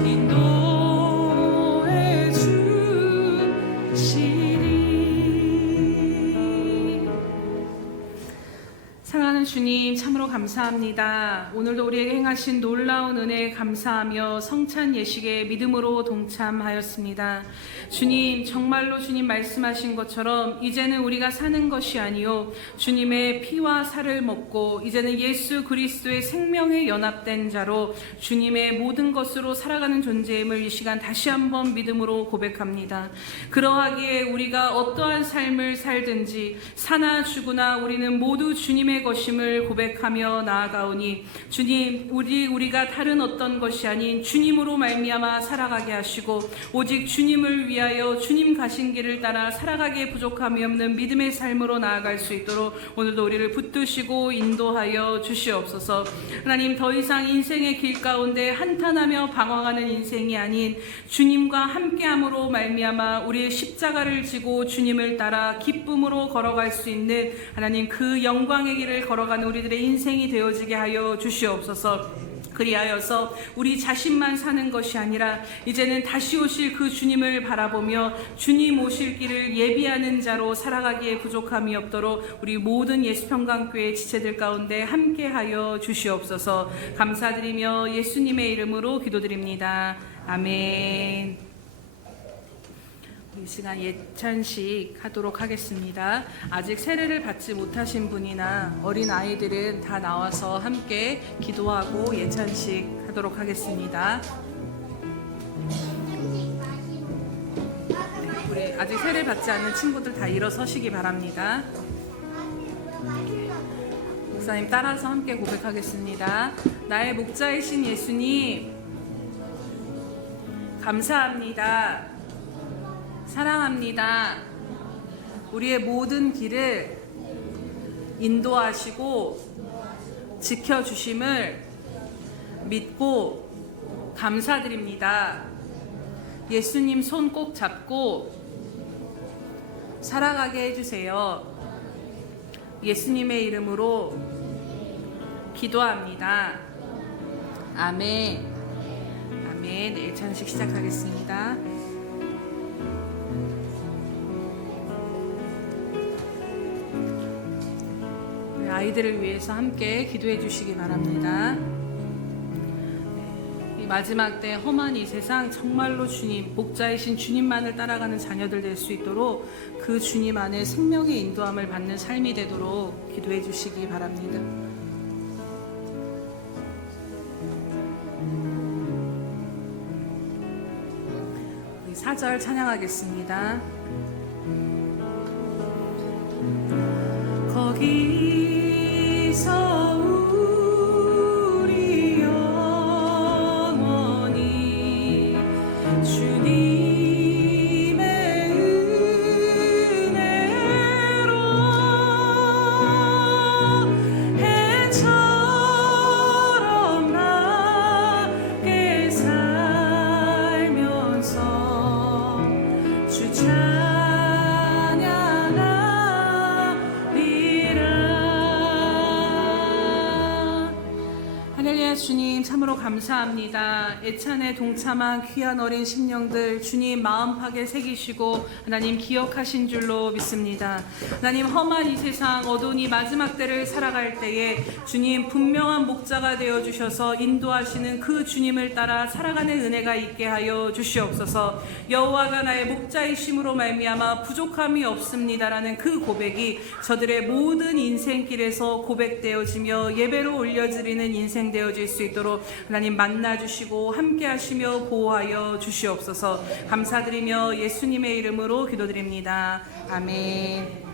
인도해 주시리. 사랑하는 주님, 참으로 감사합니다. 오늘도 우리에게 행하신 놀라운 은혜에 감사하며 성찬 예식에 믿음으로 동참하였습니다. 주님, 정말로 주님 말씀하신 것처럼 이제는 우리가 사는 것이 아니요 주님의 피와 살을 먹고 이제는 예수 그리스도의 생명에 연합된 자로 주님의 모든 것으로 살아가는 존재임을 이 시간 다시 한번 믿음으로 고백합니다. 그러하기에 우리가 어떠한 삶을 살든지 사나 죽으나 우리는 모두 주님의 것임을 고백하며 나아가오니 주님, 우리가 다른 어떤 것이 아닌 주님으로 말미암아 살아가게 하시고 오직 주님을 위하여 주님 가신 길을 따라 살아가기에 부족함이 없는 믿음의 삶으로 나아갈 수 있도록 오늘도 우리를 붙드시고 인도하여 주시옵소서. 하나님, 더 이상 인생의 길 가운데 한탄하며 방황하는 인생이 아닌 주님과 함께함으로 말미암아 우리의 십자가를 지고 주님을 따라 기쁨으로 걸어갈 수 있는 하나님 그 영광의 길을 걸어가는 우리들의 인생이 되어지게 하여 주시옵소서. 그리하여서 우리 자신만 사는 것이 아니라 이제는 다시 오실 그 주님을 바라보며 주님 오실 길을 예비하는 자로 살아가기에 부족함이 없도록 우리 모든 예수평강교회 지체들 가운데 함께하여 주시옵소서. 감사드리며 예수님의 이름으로 기도드립니다. 아멘. 이 시간 예찬식 하도록 하겠습니다. 아직 세례를 받지 못하신 분이나 어린 아이들은 다 나와서 함께 기도하고 예찬식 하도록 하겠습니다. 우리 아직 세례 받지 않는 친구들 다 일어서시기 바랍니다. 목사님 따라서 함께 고백하겠습니다. 나의 목자이신 예수님, 감사합니다. 사랑합니다. 우리의 모든 길을 인도하시고 지켜주심을 믿고 감사드립니다. 예수님 손 꼭 잡고 살아가게 해주세요. 예수님의 이름으로 기도합니다. 아멘. 아멘. 네, 찬식 시작하겠습니다. 아이들을 위해서 함께 기도해 주시기 바랍니다. 이 마지막 때 험한 이 세상 정말로 주님, 목자이신 주님만을 따라가는 자녀들 될 수 있도록 그 주님 안에 생명의 인도함을 받는 삶이 되도록 기도해 주시기 바랍니다. 우리 4절 찬양하겠습니다. 거기서 우리 영원히 주님의 은혜로 해처럼 낮게 살면서 주 주님 참으로 감사합니다. 애찬에 동참한 귀한 어린 심령들 주님 마음팍에 새기시고 하나님 기억하신 줄로 믿습니다. 하나님 험한 이 세상 어두운 이 마지막 때를 살아갈 때에 주님 분명한 목자가 되어주셔서 인도하시는 그 주님을 따라 살아가는 은혜가 있게 하여 주시옵소서. 여호와가 나의 목자이심으로 말미암아 부족함이 없습니다라는 그 고백이 저들의 모든 인생길에서 고백되어지며 예배로 올려드리는 인생 되어질 수 있도록 하나님 만나주시고 함께하시며 보호하여 주시옵소서. 감사드리며 예수님의 이름으로 기도드립니다. 아멘.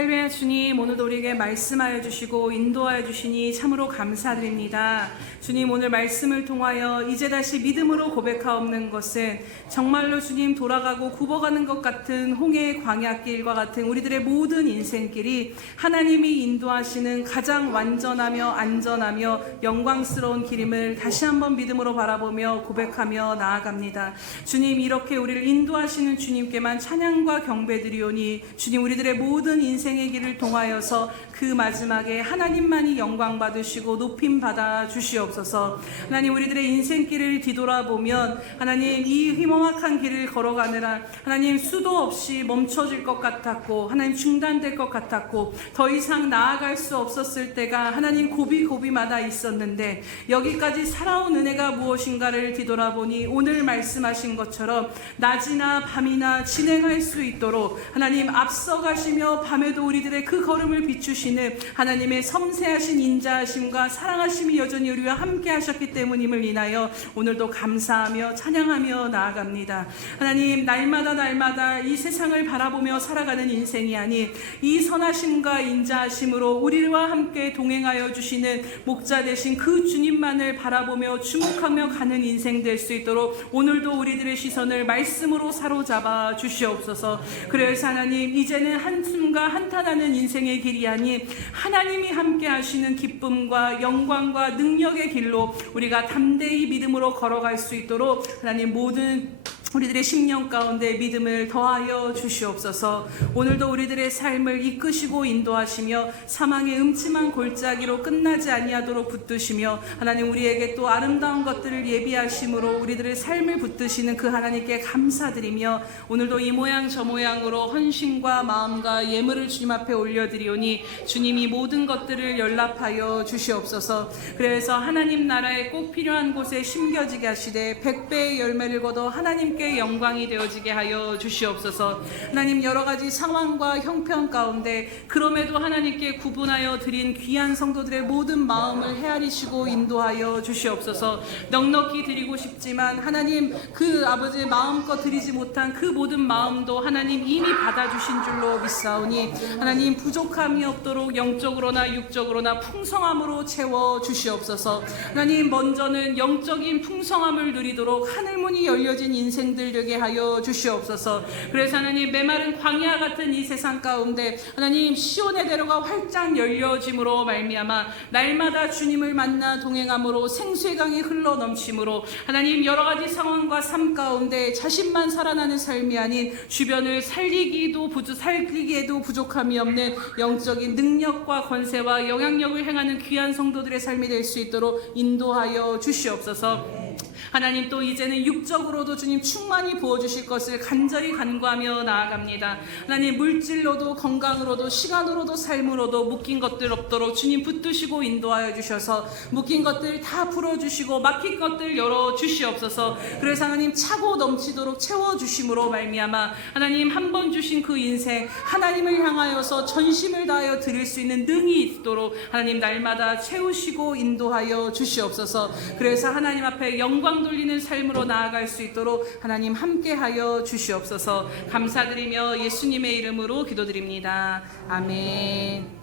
할렐루야. 주님 오늘도 우리에게 말씀하여 주시고 인도하여 주시니 참으로 감사드립니다. 주님 오늘 말씀을 통하여 이제 다시 믿음으로 고백하옵는 것은 정말로 주님 돌아가고 굽어가는 것 같은 홍해의 광야길과 같은 우리들의 모든 인생길이 하나님이 인도하시는 가장 완전하며 안전하며 영광스러운 길임을 다시 한번 믿음으로 바라보며 고백하며 나아갑니다. 주님 이렇게 우리를 인도하시는 주님께만 찬양과 경배드리오니 주님 우리들의 모든 인생의 길을 통하여서 그 마지막에 하나님만이 영광 받으시고 높임 받아 주시옵소서. 하나님 우리들의 인생길을 뒤돌아보면 하나님 이 휘멍악한 길을 걸어가느라 하나님 수도 없이 멈춰질 것 같았고 하나님 중단될 것 같았고 더 이상 나아갈 수 없었을 때가 하나님 고비고비마다 있었는데 여기까지 살아온 은혜가 무엇인가를 뒤돌아보니 오늘 말씀하신 것처럼 낮이나 밤이나 진행할 수 있도록 하나님 앞서가시며 밤에도 우리들의 그 걸음을 비추시는 하나님의 섬세하신 인자하심과 사랑하심이 여전히 우리와 함께 하셨기 때문임을 인하여 오늘도 감사하며 찬양하며 나아갑니다. 하나님 날마다 이 세상을 바라보며 살아가는 인생이 아닌 이 선하심과 인자하심으로 우리와 함께 동행하여 주시는 목자 되신 그 주님만을 바라보며 주목하며 가는 인생 될 수 있도록 오늘도 우리들의 시선을 말씀으로 사로잡아 주시옵소서. 그래서 하나님 이제는 한숨과 한탄하는 인생의 길이 아닌 하나님이 함께 하시는 기쁨과 영광과 능력의 길로 우리가 담대히 믿음으로 걸어갈 수 있도록 하나님 모든 우리들의 심령 가운데 믿음을 더하여 주시옵소서. 오늘도 우리들의 삶을 이끄시고 인도하시며 사망의 음침한 골짜기로 끝나지 아니하도록 붙드시며 하나님 우리에게 또 아름다운 것들을 예비하심으로 우리들의 삶을 붙드시는 그 하나님께 감사드리며 오늘도 이 모양 저 모양으로 헌신과 마음과 예물을 주님 앞에 올려드리오니 주님이 모든 것들을 연락하여 주시옵소서. 그래서 하나님 나라에 꼭 필요한 곳에 심겨지게 하시되 100배의 열매를 거둬 하나님께 영광이 되어지게 하여 주시옵소서. 하나님 여러 가지 상황과 형편 가운데 그럼에도 하나님께 구분하여 드린 귀한 성도들의 모든 마음을 헤아리시고 인도하여 주시옵소서. 넉넉히 드리고 싶지만 하나님 그 아버지의 마음껏 드리지 못한 그 모든 마음도 하나님 이미 받아주신 줄로 믿사오니 하나님 부족함이 없도록 영적으로나 육적으로나 풍성함으로 채워 주시옵소서. 하나님 먼저는 영적인 풍성함을 누리도록 하늘문이 열려진 인생들 되게 하여 주시옵소서. 그래서 하나님 메마른 광야 같은 이 세상 가운데 하나님 시온의 대로가 활짝 열려짐으로 말미암아 날마다 주님을 만나 동행함으로 생수의 강이 흘러 넘침으로 하나님 여러 가지 상황과 삶 가운데 자신만 살아나는 삶이 아닌 주변을 살리기에도 부족함이 없는 영적인 능력과 권세와 영향력을 행하는 귀한 성도들의 삶이 될 수 있도록 인도하여 주시옵소서. 하나님 또 이제는 육적으로도 주님 충만히 부어주실 것을 간절히 간구하며 나아갑니다. 하나님 물질로도 건강으로도 시간으로도 삶으로도 묶인 것들 없도록 주님 붙드시고 인도하여 주셔서 묶인 것들 다 풀어주시고 막힌 것들 열어주시옵소서. 그래서 하나님 차고 넘치도록 채워주심으로 말미암아 하나님 한 번 주신 그 인생 하나님을 향하여서 전심을 다하여 드릴 수 있는 능이 있도록 하나님 날마다 채우시고 인도하여 주시옵소서. 그래서 하나님 앞에 영광 돌리는 삶으로 나아갈 수 있도록 하나님 함께하여 주시옵소서. 감사드리며 예수님의 이름으로 기도드립니다. 아멘.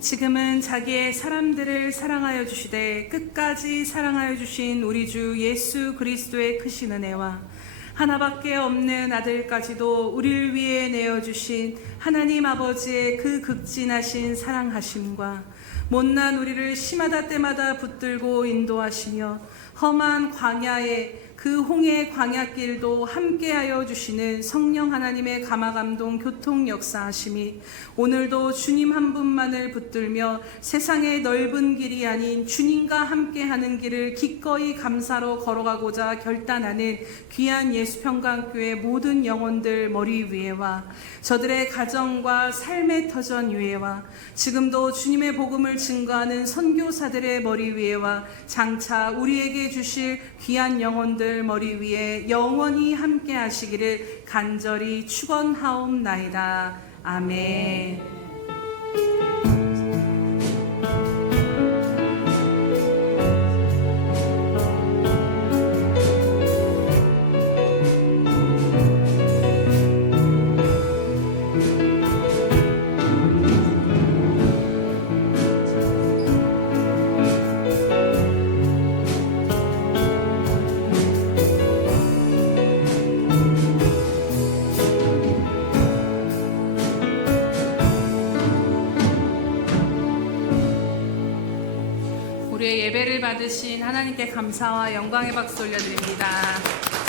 지금은 자기의 사람들을 사랑하여 주시되 끝까지 사랑하여 주신 우리 주 예수 그리스도의 크신 은혜와 하나밖에 없는 아들까지도 우리를 위해 내어주신 하나님 아버지의 그 극진하신 사랑하심과 못난 우리를 시마다 때마다 붙들고 인도하시며 험한 광야에 그 홍해 광야길도 함께하여 주시는 성령 하나님의 감화감동 교통 역사하심이 오늘도 주님 한 분만을 붙들며 세상의 넓은 길이 아닌 주님과 함께하는 길을 기꺼이 감사로 걸어가고자 결단하는 귀한 예수평강교회 모든 영혼들 머리 위에와 저들의 가정과 삶의 터전 위에와 지금도 주님의 복음을 증거하는 선교사들의 머리 위에와 장차 우리에게 주실 귀한 영혼들 머리 위에 영원히 함께 하시기를 간절히 축원하옵나이다. 아멘. 우리의 예배를 받으신 하나님께 감사와 영광의 박수 올려드립니다.